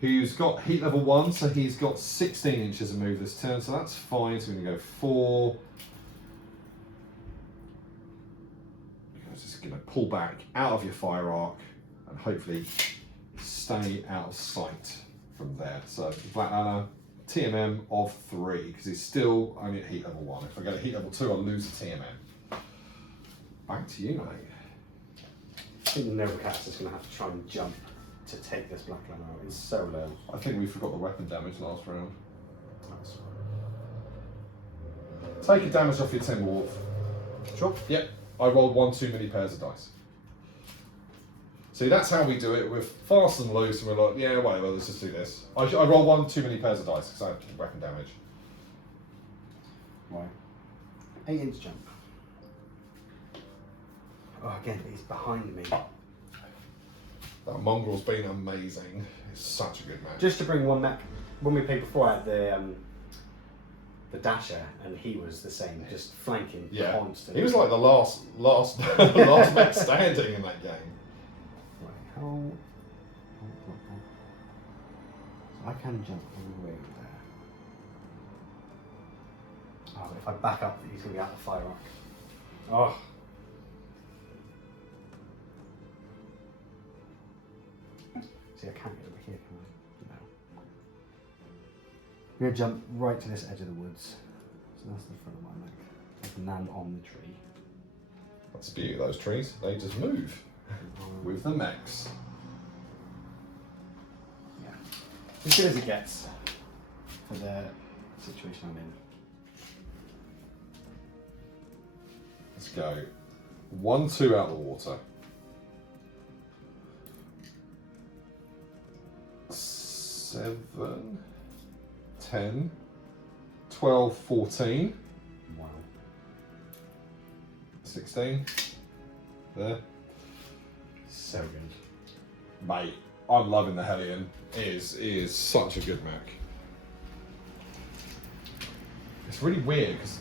who's got heat level 1, so he's got 16 inches of move this turn, so that's fine. So we're going to go 4. I'm just going to pull back out of your fire arc and hopefully stay out of sight from there. So Black Lana, TMM of 3 because he's still only at heat level 1. If I go to heat level 2, I'll lose a TMM. Back to you, mate. I think the Nova Cat's just going to have to try and jump to take this black lamb out. It's so low. I think we forgot the weapon damage last round. That's Take your damage off your Timberwolf. Sure. Yep, I rolled 1 too many pairs of dice. See, that's how we do it. We're fast and loose, and we're like, yeah, whatever, let's just do this. I rolled 1 too many pairs of dice because I had weapon damage. Why? 8-inch jump. Oh, again, he's behind me. That mongrel's been amazing. It's such a good match. Just to bring one mech, when we played before, I had the Dasher, and he was the same, just flanking constantly. He was like the last last mech standing in that game. Right, how? So I can jump all the way there. Oh, but if I back up, he's going to be out of the fire arc. Oh. See, I can't get over here, can I? No. I'm going to jump right to this edge of the woods. So that's the front of my mech. There's Nan on the tree. That's the beauty of those trees. They just move with the mechs. Yeah. As good as it gets for the situation I'm in. Let's go. 1, 2 out of the water. 7, 10, 12, 14. Wow. 16. There. So good. Mate, I'm loving the Hellion. It is such a good mech. It's really weird because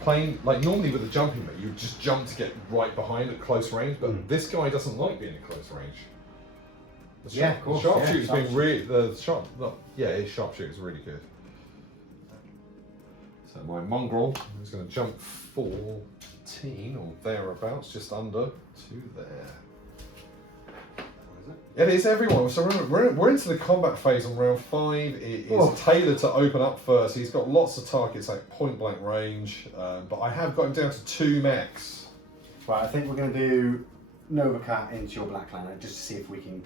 playing normally with a jumping mech, you just jump to get right behind at close range, but this guy doesn't like being at close range. The of course. sharpshooter's been really his sharpshooter's really good. So my mongrel is going to jump 14 or thereabouts, just under to there. It is everyone. So we're into the combat phase on round 5. It is tailored to open up first. He's got lots of targets like point blank range, but I have got him down to 2 mechs. Right, I think we're going to do Nova Cat into your Black Lantern just to see if we can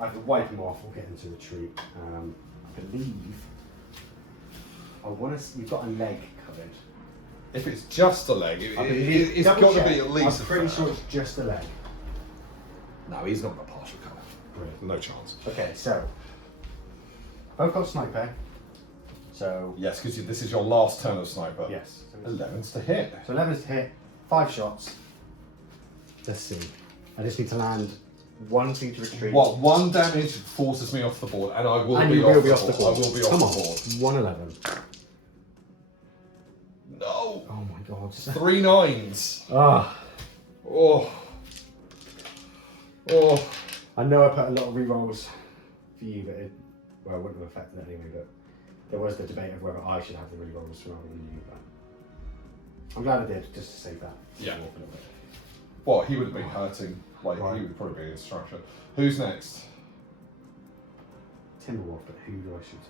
either wipe him off or get into retreat. I believe you've got a leg covered. If it's just a leg, it's got to be at least. I'm pretty sure it's just a leg. No, he's not got partial cover. Brilliant. No chance. Okay, so both got sniper. So yes, because this is your last turn of sniper. yes. So 11's to hit. So 11's to hit, 5 shots. Let's see. I just need to land 1 feet to retreat. What? 1 damage forces me off the board, and I will and be you off will be the off the board. board. I will be off Come the on. board. 111. No. Oh my god. 3 9s. Ah. Oh. Oh. I know I put a lot of rerolls for you, but it wouldn't have affected it anyway. But there was the debate of whether I should have the rerolls rather than you. But I'm glad I did, just to save that. Yeah. What? He would have been hurting. Like he would probably be in destruction. Who's next? Timberwolf, but who do I shoot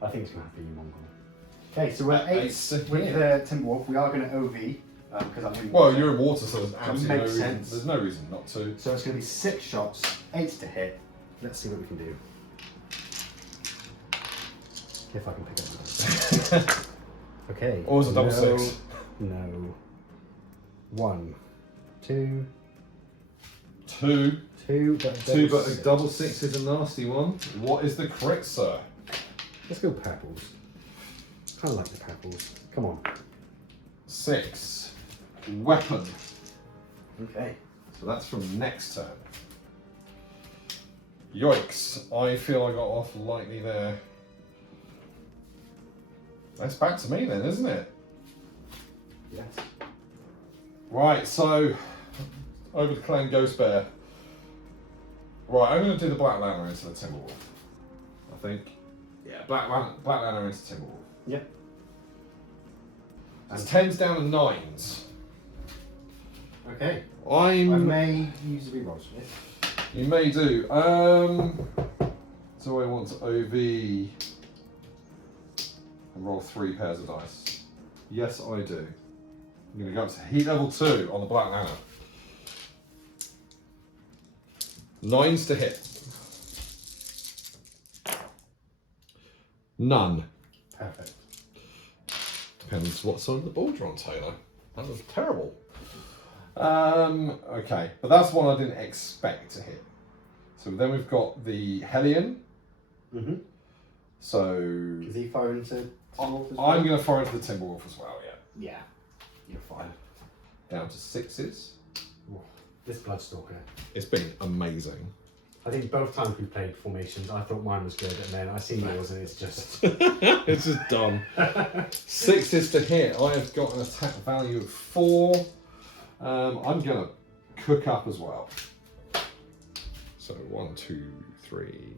at? I think it's going to have to be you, Mongol. Okay, so we're 8 with the Timberwolf. We are going to OV. Because I'm in well, you're in water, so there's absolutely no makes reason. sense. There's no reason not to. So it's going to be 6 shots, 8 to hit. Let's see what we can do. If I can pick it up. Okay. Or was it double 6? No. 1, 2. 2. 2, But a double 6 is a nasty one. What is the crit, sir? Let's go purples. I like the purples. Come on. 6. Weapon. Okay. So that's from next turn. Yikes. I feel I got off lightly there. That's back to me then, isn't it? Yes. Right, so over to Clan Ghost Bear. Right, I'm going to do the Black Lantern into the Timberwolf. I think. Yeah, Black Lantern into Timberwolf. Yep. It's 10s down to 9s. Okay. I may use the rerolls for this. You may do. Do I want to OV and roll 3 pairs of dice. Yes, I do. I'm going to go up to heat level 2 on the Black Lantern. 9s to hit. None. Perfect. Depends what side of the board you're on, Taylor. That was terrible. Okay, but that's one I didn't expect to hit. So then we've got the Hellion. Mm-hmm. So Is he firing to Timberwolf as well? I'm going to fire into the Timberwolf as well, yeah. Yeah, you're fine. Down to 6s. This Bloodstalker. It's been amazing. I think both times we played formations, I thought mine was good, and then I see yours and it's just... It's just done. 6s to hit. I have got an attack value of 4. I'm going to cook up as well. So 1, 2, 3.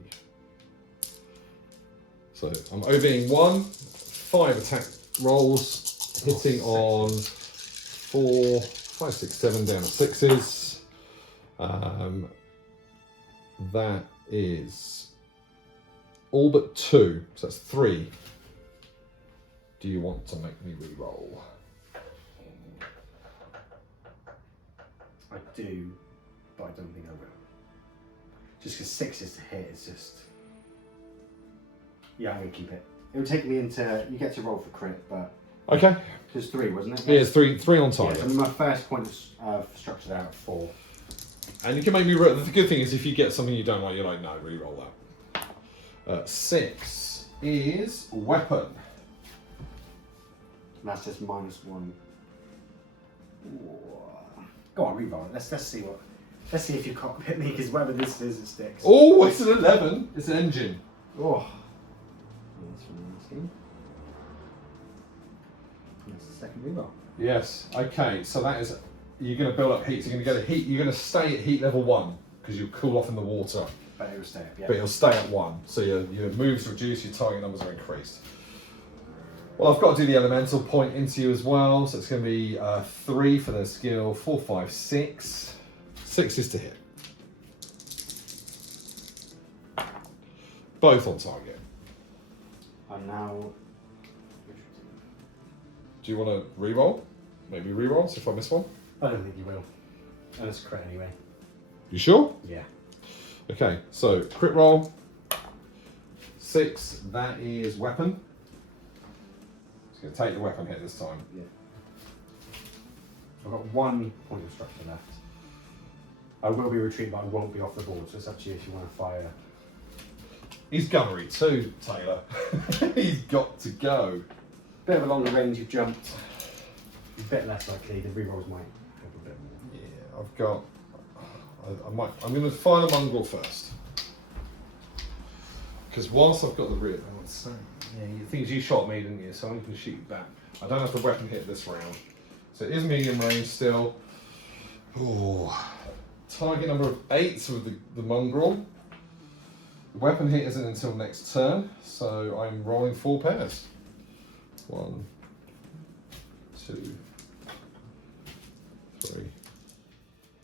So I'm OBing 1, 5 attack rolls, hitting on 4, 5, 6, 7 down to 6s. That is all but 2, so that's 3. Do you want to make me re-roll? I do, but I don't think I will. Just because 6s to hit is just... Yeah, I'm going to keep it. It would take me into... You get to roll for crit, but... Okay. Just 3, wasn't it? Yeah, it's 3 on Yeah, target. so my first point of structured out at 4. And you can make me roll. The good thing is if you get something you don't like, you're like, no, re-roll that. 6 is weapon. And that's just -1. Ooh. Go on, re-roll it. Let's see what... Let's see if you can't hit me, because whatever this is, it sticks. Oh, it's an 11. It's an engine. Oh. That's from the scheme. That's the second re-roll. Yes. Okay, so that is... You're going to build up heat. So you're going to go to heat. You're going to stay at heat level 1 because you'll cool off in the water. But it will stay up, yeah. But you'll stay at 1. So your moves reduce, your target numbers are increased. Well, I've got to do the elemental point into you as well. So it's going to be 3 for the skill, 4, 5, 6. 6 is to hit. Both on target. I'm now... Do you want to re-roll? Maybe re-roll, so if I miss one? I don't think you will. And it's crit anyway. You sure? Yeah. Okay, so crit roll. 6, that is weapon. It's going to take the weapon hit this time. Yeah. I've got 1 point of structure left. I will be retreating, but I won't be off the board, so it's up to you if you want to fire. He's gunnery too, Taylor. He's got to go. Bit of a longer range, you've jumped. A bit less likely, the rerolls might help a bit more. Yeah, I've got... I'm going to fire the mongrel first. Because whilst I've got the rear... things you shot me, didn't you? So I'm going to shoot you back. I don't have the weapon hit this round. So it is medium range still. Ooh. Target number of 8 with the mongrel. The weapon hit isn't until next turn, so I'm rolling 4 pairs. 1, 2, 3,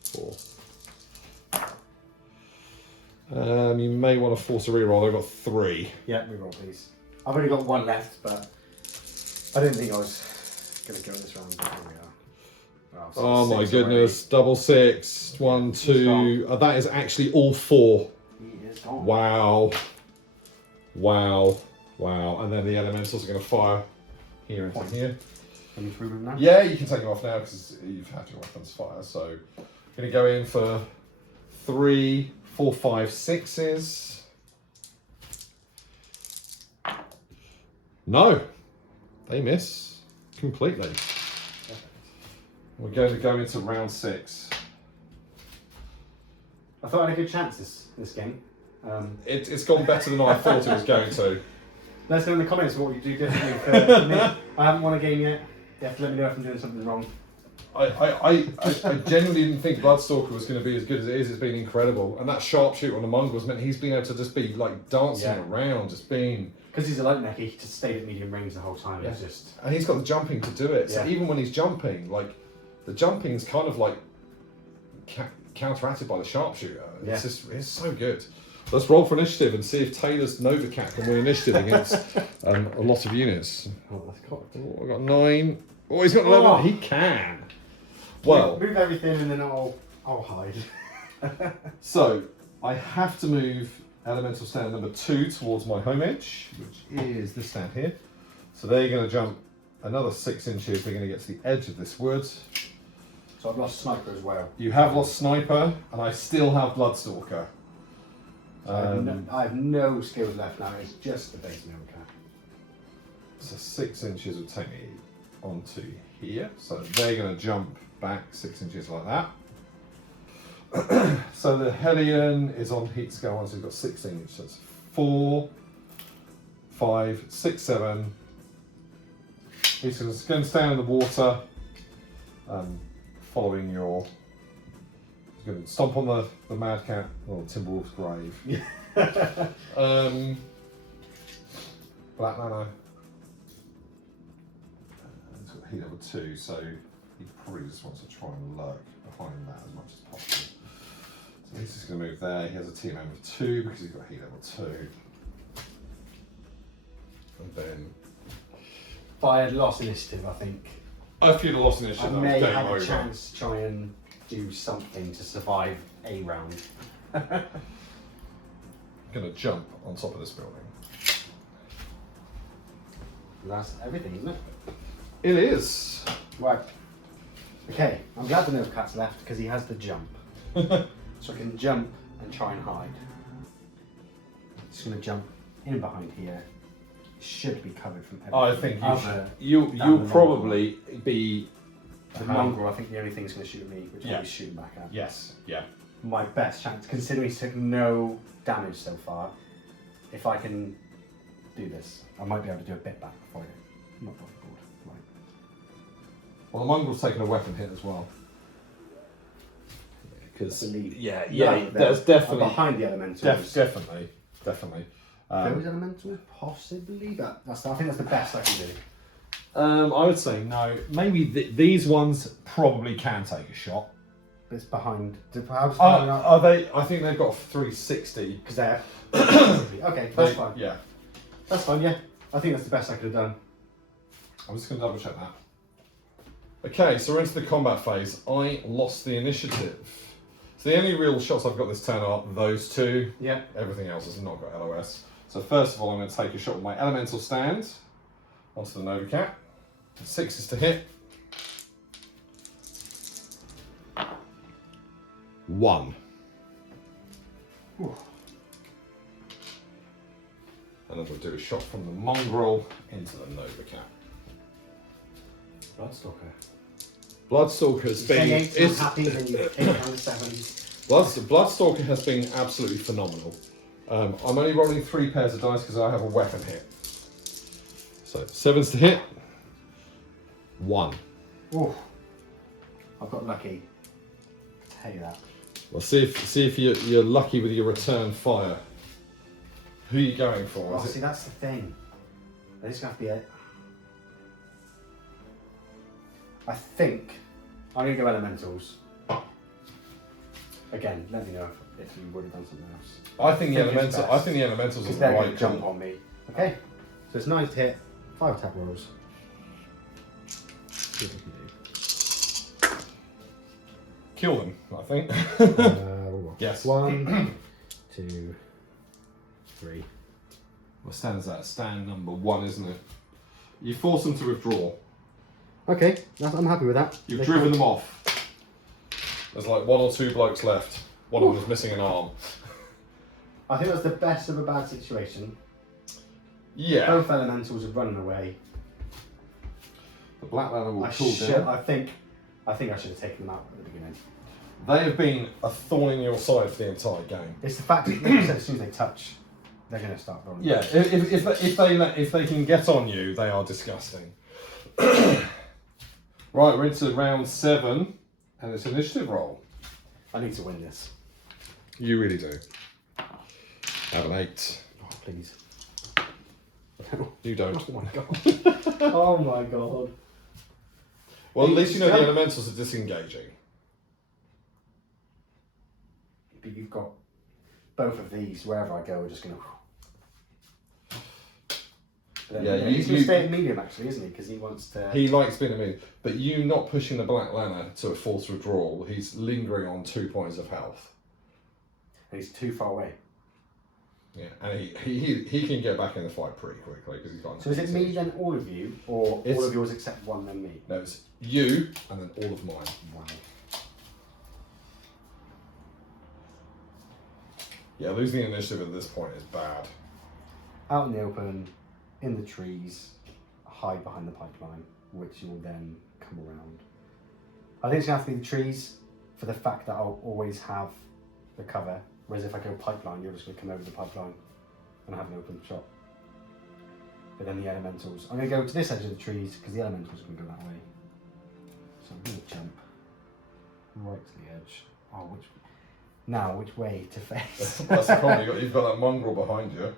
4. You may want to force a reroll. I've got 3. Yeah, reroll please. I've only got 1 left, but I didn't think I was going to go this round, but here we are. Oh my 6 goodness, double 6, 1, 2. That is actually all 4. already. He is gone. Wow. Wow. Wow. And then the elementals are going to fire here and from here. Can you through them now? Yeah, you can take them off now because you've had your weapons fire. So I'm going to go in for 3, 4, 5, 6s. No. They miss completely. We're going to go into round 6. I thought I had a good chance this game. It's gone better than I thought it was going to. Let us know in the comments what you do differently for me. I haven't won a game yet. You have to let me know if I'm doing something wrong. I genuinely didn't think Bloodstalker was going to be as good as it is. It's been incredible. And that sharpshooter on the mongrels meant he's been able to just be like dancing around, just being... Because he's a light mech, he just stayed at medium range the whole time. Yeah. It's just... And he's got the jumping to do it. So Yeah. even when he's jumping, like, the jumping is kind of like counteracted by the sharpshooter. Yeah. It's so good. Let's roll for initiative and see if Taylor's Nova Cat can win initiative against a lot of units. Oh, I got 9. Oh, he's got 11. Oh. He can. Well, move everything and then I'll hide. so I have to move elemental stand number 2 towards my home edge, which is this stand here. So they're going to jump another 6 inches. They're going to get to the edge of this wood. So I've lost sniper as well. You have lost sniper, and I still have Bloodstalker. I have no skills left now. It's just the base Nova Cat. So 6 inches will take me onto here. So they're going to jump back 6 inches like that. So the Hellion is on heat scale 1, so he's got 16 inches. So it's 4, 5, 6, 7. He's going to stand in the water, following your. He's going to stomp on the Mad Cat or Timberwolf's grave. Black Mana. He's got heat level 2, so he probably just wants to try and lurk behind that as much as possible. So he's just going to move there. He has a TMM of 2 because he's got heat level 2. And then. If I had lost initiative, I think If you'd have lost initiative, I that was may game have over. a chance to try and do something to survive a round. I'm going to jump on top of this building. That's everything, isn't it? It is. Right. Okay, I'm glad the Nova Cat's left because he has the jump. So I can jump and try and hide. Just going to jump in behind here. Should be covered from everything. I think you'll probably be the mongrel. I think the only thing that's going to shoot at me, which I'll be shooting back at. Yes, yeah. My best chance, considering he's took no damage so far. If I can do this, I might be able to do a bit back before I not bothered. Right. Well, the mongrel's taking a weapon hit as well. Because No, there's I'm definitely behind the elementals. definitely. Those elementals, possibly, but I think that's the best I can do. I would say no. Maybe these ones probably can take a shot. But it's behind. How Are they? I think they've got 360. Because they're okay. That's fine. Yeah. That's fine. Yeah, I think that's the best I could have done. I'm just going to double check that. Okay, so we're into the combat phase. I lost the initiative. So the only real shots I've got this turn are those 2. Yeah. Everything else has not got LOS. So first of all, I'm going to take a shot with my elemental stand onto the Nova Cat. 6 is to hit. 1. Whew. And then we'll do a shot from the mongrel into the Nova Cat. Bloodstalker. Bloodstalker's been. It's happy when you take down the 7s. Bloodstalker has been absolutely phenomenal. I'm only rolling 3 pairs of dice because I have a weapon hit. So 7's to hit. 1. Oh, I've got lucky. I'll tell you that. Well, see if you're lucky with your return fire. Who are you going for? Oh, see, that's the thing. They're just going to have to be it. I think I'm going to go elementals. Again, let me know if you would have done something else. I think the elementals are Because the they're going right to jump call. on me. Okay, so it's 9 to hit, 5 attack rolls. Kill them, I think. Yes. 1, 2, 3. What stand is that? Stand number 1, isn't it? You force them to withdraw. Okay, I'm happy with that. You've driven them off. There's like 1 or 2 blokes left. One of them is missing an arm. I think that's the best of a bad situation. Yeah. Both elementals are running away. The Black Ladder will cool I down. think I should have taken them out at the beginning. They have been a thorn in your side for the entire game. It's the fact that, like you said, as soon as they touch, they're going to start rolling. Yeah, if they can get on you, they are disgusting. Right, we're into round 7, and it's initiative roll. I need to win this. You really do. Have an 8. Oh, please. You don't. Oh my god. Oh my god. Well, at least you know the elementals are disengaging. But you've got both of these, wherever I go, are just going to... Yeah, he's going to stay at medium actually, isn't he? Because he wants to... He likes being a medium. But you not pushing the Black Lana to a forced withdrawal, he's lingering on 2 points of health. And he's too far away. Yeah, and he can get back in the fight pretty quickly because he's got... So is it me then all of you, or all of yours except one then me? No, it's you and then all of mine. Wow. Yeah, losing the initiative at this point is bad. Out in the open, in the trees, hide behind the pipeline, which will then come around. I think it's going to have to be the trees for the fact that I'll always have the cover, whereas if I go pipeline, you're just going to come over the pipeline and have an open shot. But then the elementals, I'm going to go to this edge of the trees because the elementals are going to go that way. So I'm going to jump right to the edge. Oh, which way to face? That's the problem, you've got that mongrel behind you.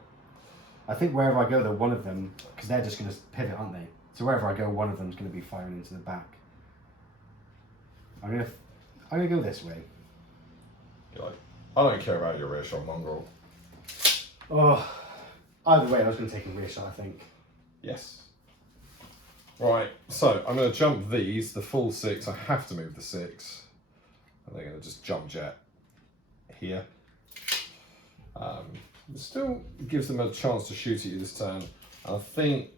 I think wherever I go, though, one of them, because they're just going to pivot, aren't they? So wherever I go, one of them's going to be firing into the back. I'm going to go this way. You're like, I don't care about your rear shot, mongrel. Oh, either way, I was going to take a rear shot, I think. Yes. Right, so I'm going to jump these, the full 6. I have to move the 6. And they're going to just jump jet here. It still gives them a chance to shoot at you this turn. And I think...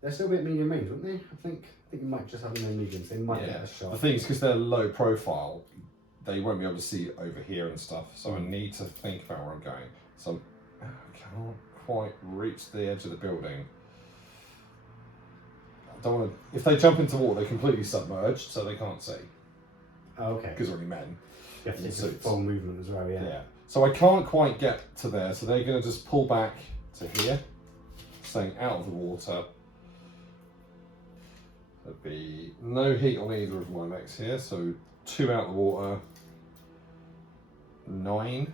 They're still a bit medium range, wouldn't they? I think you might just have them in mediums. They might get a shot. The thing is, because they're low profile, they won't be able to see over here and stuff. So I need to think about where I'm going. So I can't quite reach the edge of the building. I don't want to... If they jump into water, they're completely submerged, so they can't see. Oh, okay. Because they're only men. You have to do full movement as well, yeah. So I can't quite get to there, so they're going to just pull back to here, staying out of the water. There'd be no heat on either of my mechs here, so 2 out of the water, 9,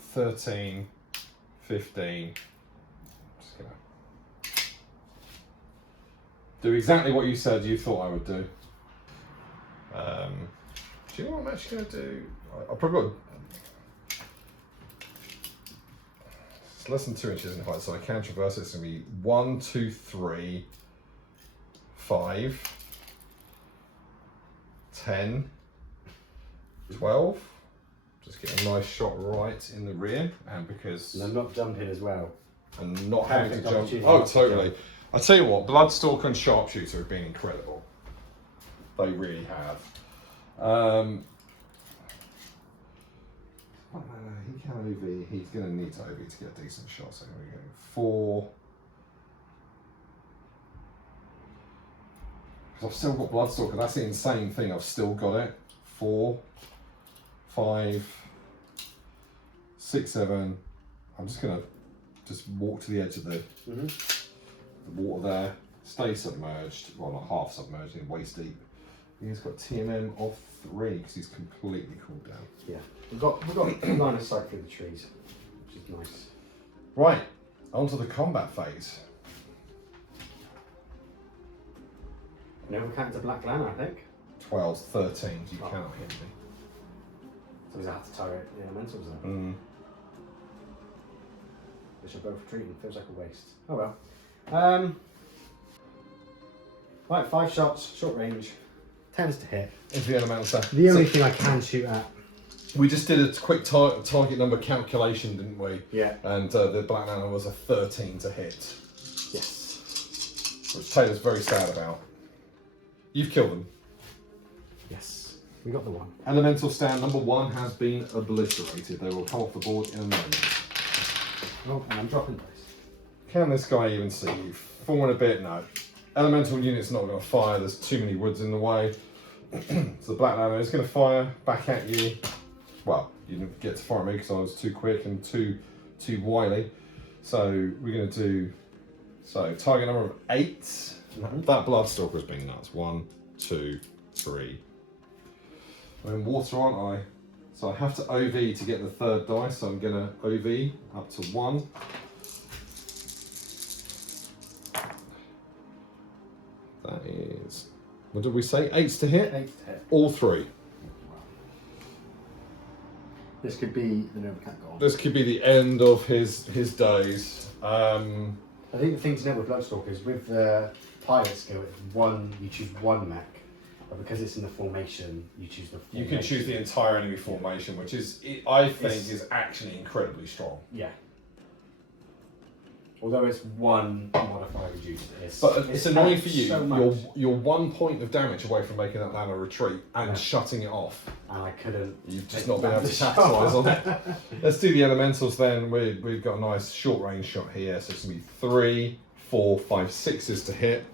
13, 15. Just going to do exactly what you said you thought I would do. Do you know what I'm actually going to do? I'll probably got... It's less than 2 inches in height, so I can traverse it. It's going to be 1, 2, 3, 5, 10, 12. Just get a nice shot right in the rear, and because... And I'm not jumping as well. And not having to jump. Oh, totally. I'll tell you what, Bloodstalker and Sharpshooter have been incredible. They really have. He can OV, he's going to need to OV to get a decent shot, so here we go. 4. Because I've still got Bloodstalker, that's the insane thing, I've still got it. 4, 5, 6, 7. I'm just going to walk to the edge of the water there, stay submerged, well not half submerged, in waist deep. He's got TMM of 3 because he's completely cooled down. Yeah, we've got line of sight through the trees, which is nice. Right, on to the combat phase. No count to Black Lana, I think. 12s, 13s, you cannot hit me. So we have to target the elementals then. Which are both retreating, feels like a waste. Oh well. Right, 5 shots, short range. Tends to hit. Into the elemental. The only thing I can shoot at. We just did a quick target number calculation, didn't we? Yeah. And the Black Lana was a 13 to hit. Yes. Which Taylor's very sad about. You've killed them. Yes. We got the one. Elemental stand number 1 has been obliterated. They will come off the board in a moment. Oh, and I'm dropping dice. Can this guy even see you? 4 and a bit, no. Elemental unit's not going to fire, there's too many woods in the way. So the Black Lana is going to fire back at you. Well, you didn't get to fire me because I was too quick and too wily. So we're going to do, target number of 8. That Bloodstalker has been nuts. 1, 2, 3. I'm in water, aren't I? So I have to OV to get the 3rd dice, so I'm going to OV up to 1. That is, what did we say? 8s to hit? 8 to hit. All 3. This could be the Novacat gone. This could be the end of his days. I think the thing to know with Bloodstalkers, with the pilot skill, it's you choose one mech, but because it's in the formation, you choose the formation. You can choose the entire enemy formation, which is, I think, is actually incredibly strong. Yeah. Although it's one modifier reduced, it's annoying for you. So you're 1 point of damage away from making that land a retreat and shutting it off. And I couldn't. You've just not been able to capitalise on it. Let's do the elementals then. We've got a nice short range shot here, so it's going to be 3, 4, 5, 6s to hit.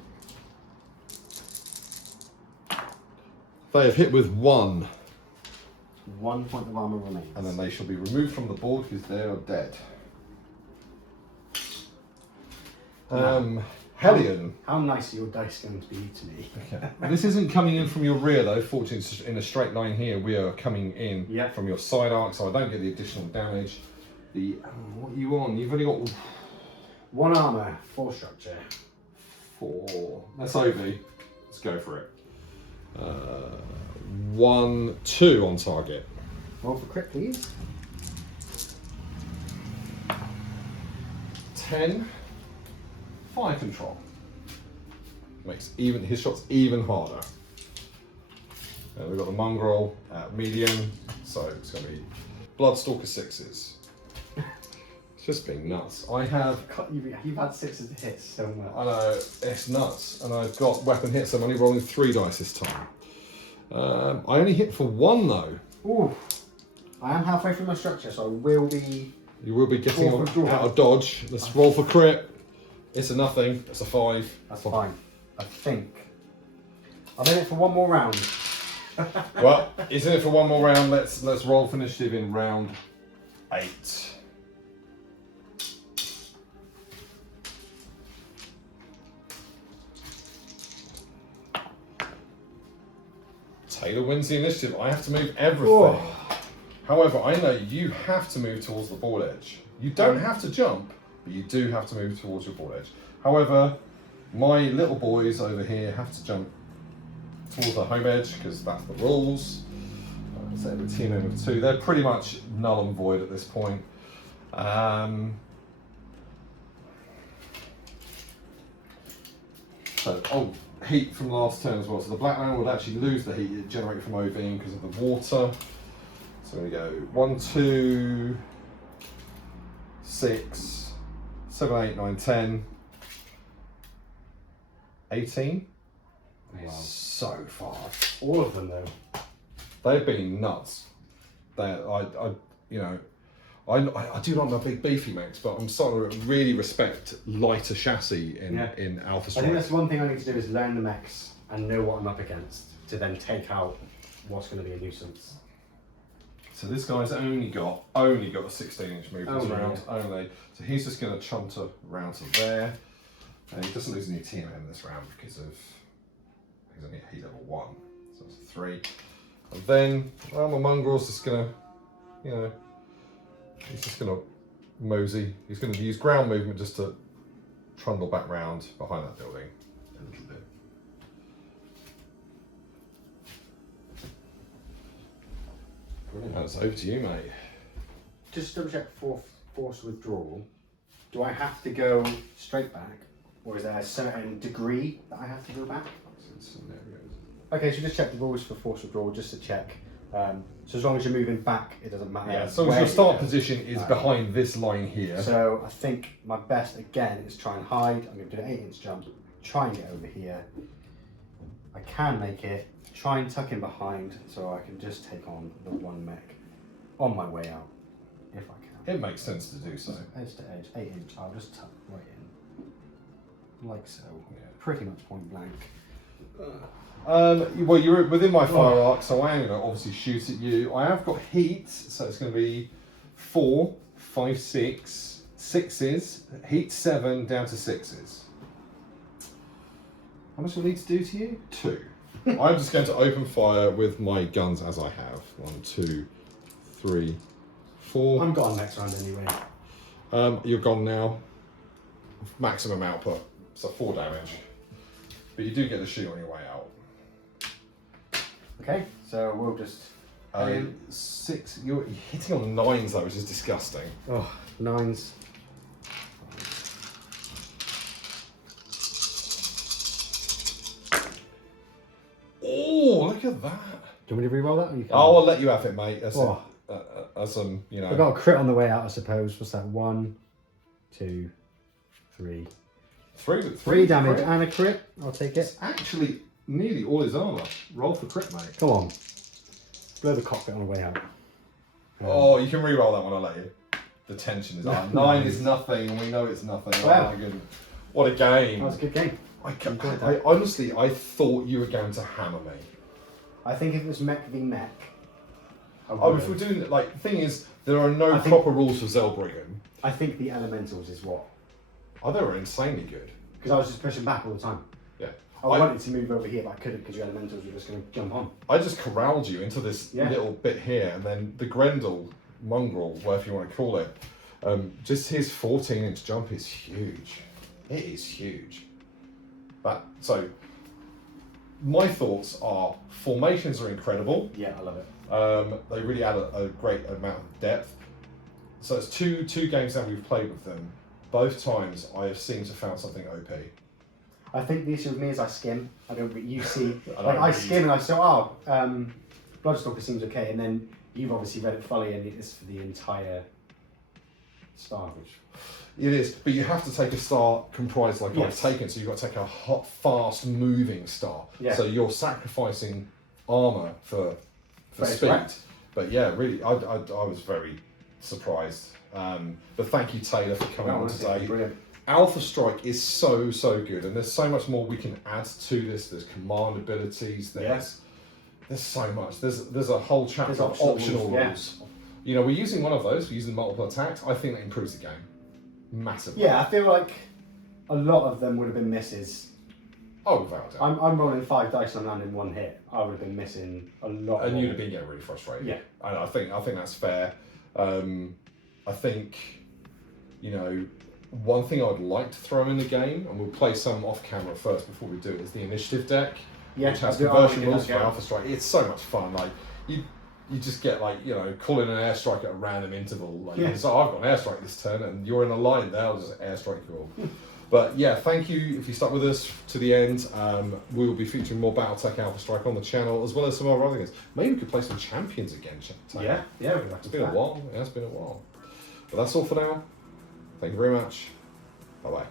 They have hit with 1. 1 point of armour remains. And then they shall be removed from the board because they are dead. Hellion. How nice are your dice going to be to me? Okay. This isn't coming in from your rear though. Fortunately, it's in a straight line here. We are coming in from your side arc, so I don't get the additional damage. What are you on? You've only got 1 armour, 4 structure. 4. That's OV. Let's go for it. 1, 2 on target. Roll for crit, please. 10. Fire control. Makes his shots even harder. We've got the mongrel at medium, so it's going to be Bloodstalker 6s. It's just being nuts. I have. You've had 6s to hit so much. I know, it's nuts, and I've got weapon hits. I'm only rolling 3 dice this time. I only hit for 1 though. Ooh. I am halfway through my structure, so I will be. You will be getting out of dodge. Let's roll for crit. It's a nothing. It's a 5. That's fine. I think. I'm in it for 1 more round. Well, he's in it for 1 more round. Let's roll for initiative in round 8. Taylor wins the initiative. I have to move everything. Oh. However, I know you have to move towards the board edge. You don't have to jump, but you do have to move towards your board edge. However, my little boys over here have to jump towards the home edge because that's the rules. So the team of 2. They're pretty much null and void at this point. Heat from last turn as well. So the black man would actually lose the heat generated from OVing because of the water. So we go 1, 2, 6, 7, 8, 9, 10, 18. Wow. So far. All of them though. They've been nuts. I do like my big beefy mechs, but I'm starting to really respect lighter chassis in Alpha Strike. I think that's one thing I need to do is learn the mechs and know what I'm up against to then take out what's going to be a nuisance. So this guy's only got a 16-inch movement round only. So he's just going to chunter round to there, and he doesn't lose any TMM this round because he's only at heat level 1. So that's 3. And then my mongrel's just going to, he's just going to mosey. He's going to use ground movement just to trundle back round behind that building a little bit. Brilliant. That's over to you, mate. Just double check for force withdrawal. Do I have to go straight back, or is there a certain degree that I have to go back? Okay, so just check the rules for force withdrawal just to check. So as long as you're moving back, it doesn't matter. Yeah, as long as your start position is behind this line here. So I think my best again is try and hide. I'm going to do an 8-inch jump, try and get over here. I can make it, try and tuck in behind so I can just take on the 1 mech on my way out, if I can. It makes sense to do so. Edge to edge, 8-inch, I'll just tuck right in, like so. Yeah. Pretty much point blank. Well, you're within my fire arc, so I am going to obviously shoot at you. I have got heat, so it's going to be 4, 5, 6, 6s, heat 7 down to 6s. How much do I need to do to you? 2. I'm just going to open fire with my guns as I have. 1, 2, 3, 4. I'm gone next round anyway. You're gone now. Maximum output, so 4 damage. But you do get the shoot on your way out. Okay, so we'll just 6. You're hitting on 9s though, which is disgusting. Oh, 9s. Oh, look at that. Do you want me to re-roll that? Or you can? Oh, I'll let you have it, mate. That's Oh. some, you know. I got a crit on the way out, I suppose. What's that? 1, 2, 3. 3 damage crit. and a crit. I'll take it. It's actually nearly all his armour. Roll for crit, mate. Come on. Blow the cockpit on the way out. Oh, you can re-roll that one, I'll let you. The tension is on. 9 is nothing, and we know it's nothing. Wow. Oh my goodness. What a game. That was a good game. I honestly, I thought you were going to hammer me. I think if it was mech v mech. Oh, if we're doing it, like, the thing is, there are no proper rules for Zellbriggen. I think the elementals is what. Oh, they were insanely good. Because I was just pushing back all the time. Yeah. I wanted to move over here, but I couldn't because your elementals were just going to jump on. I just corralled you into this little bit here, and then the Grendel, mongrel, whatever you want to call it, just his 14-inch jump is huge. It is huge. So, my thoughts are, formations are incredible. Yeah, I love it. They really add a great amount of depth. So it's two games now we've played with them. Both times I have seemed to found something OP. I think the issue with me is I skim. I don't. You see, I skim and I say, oh, Bloodstalker seems okay, and then you've obviously read it fully, and it's for the entire star, which. It is, but you have to take a star comprised like I've taken, so you've got to take a hot, fast moving star. Yeah. So you're sacrificing armour for speed. Right. But yeah, really, I was very surprised. But thank you, Taylor, for coming on today. Brilliant. Alpha Strike is so good, and there's so much more we can add to this. There's command abilities. There's so much. There's a whole chapter of optional rules. Yeah. You know, we're using one of those. We're using multiple attacks. I think that improves the game massively. Yeah, I feel like a lot of them would have been misses. Oh, without doubt. I'm rolling 5 dice and I'm landing 1 hit. I would have been missing a lot. And more. you'd have been getting really frustrated. Yeah. And I think that's fair. I think, you know, one thing I'd like to throw in the game, and we'll play some off camera first before we do it, is the initiative deck, which has conversion rules for Alpha Strike. It's so much fun. Like you just get, like, you know, calling an airstrike at a random interval. Like, so I've got an airstrike this turn, and you're in a line there. I'll just airstrike you all. But yeah, thank you if you stuck with us to the end. We will be featuring more Battletech Alpha Strike on the channel, as well as some other things. Maybe we could play some champions again. Yeah. It's been a while. It has been a while. But that's all for now. Thank you very much. Bye bye.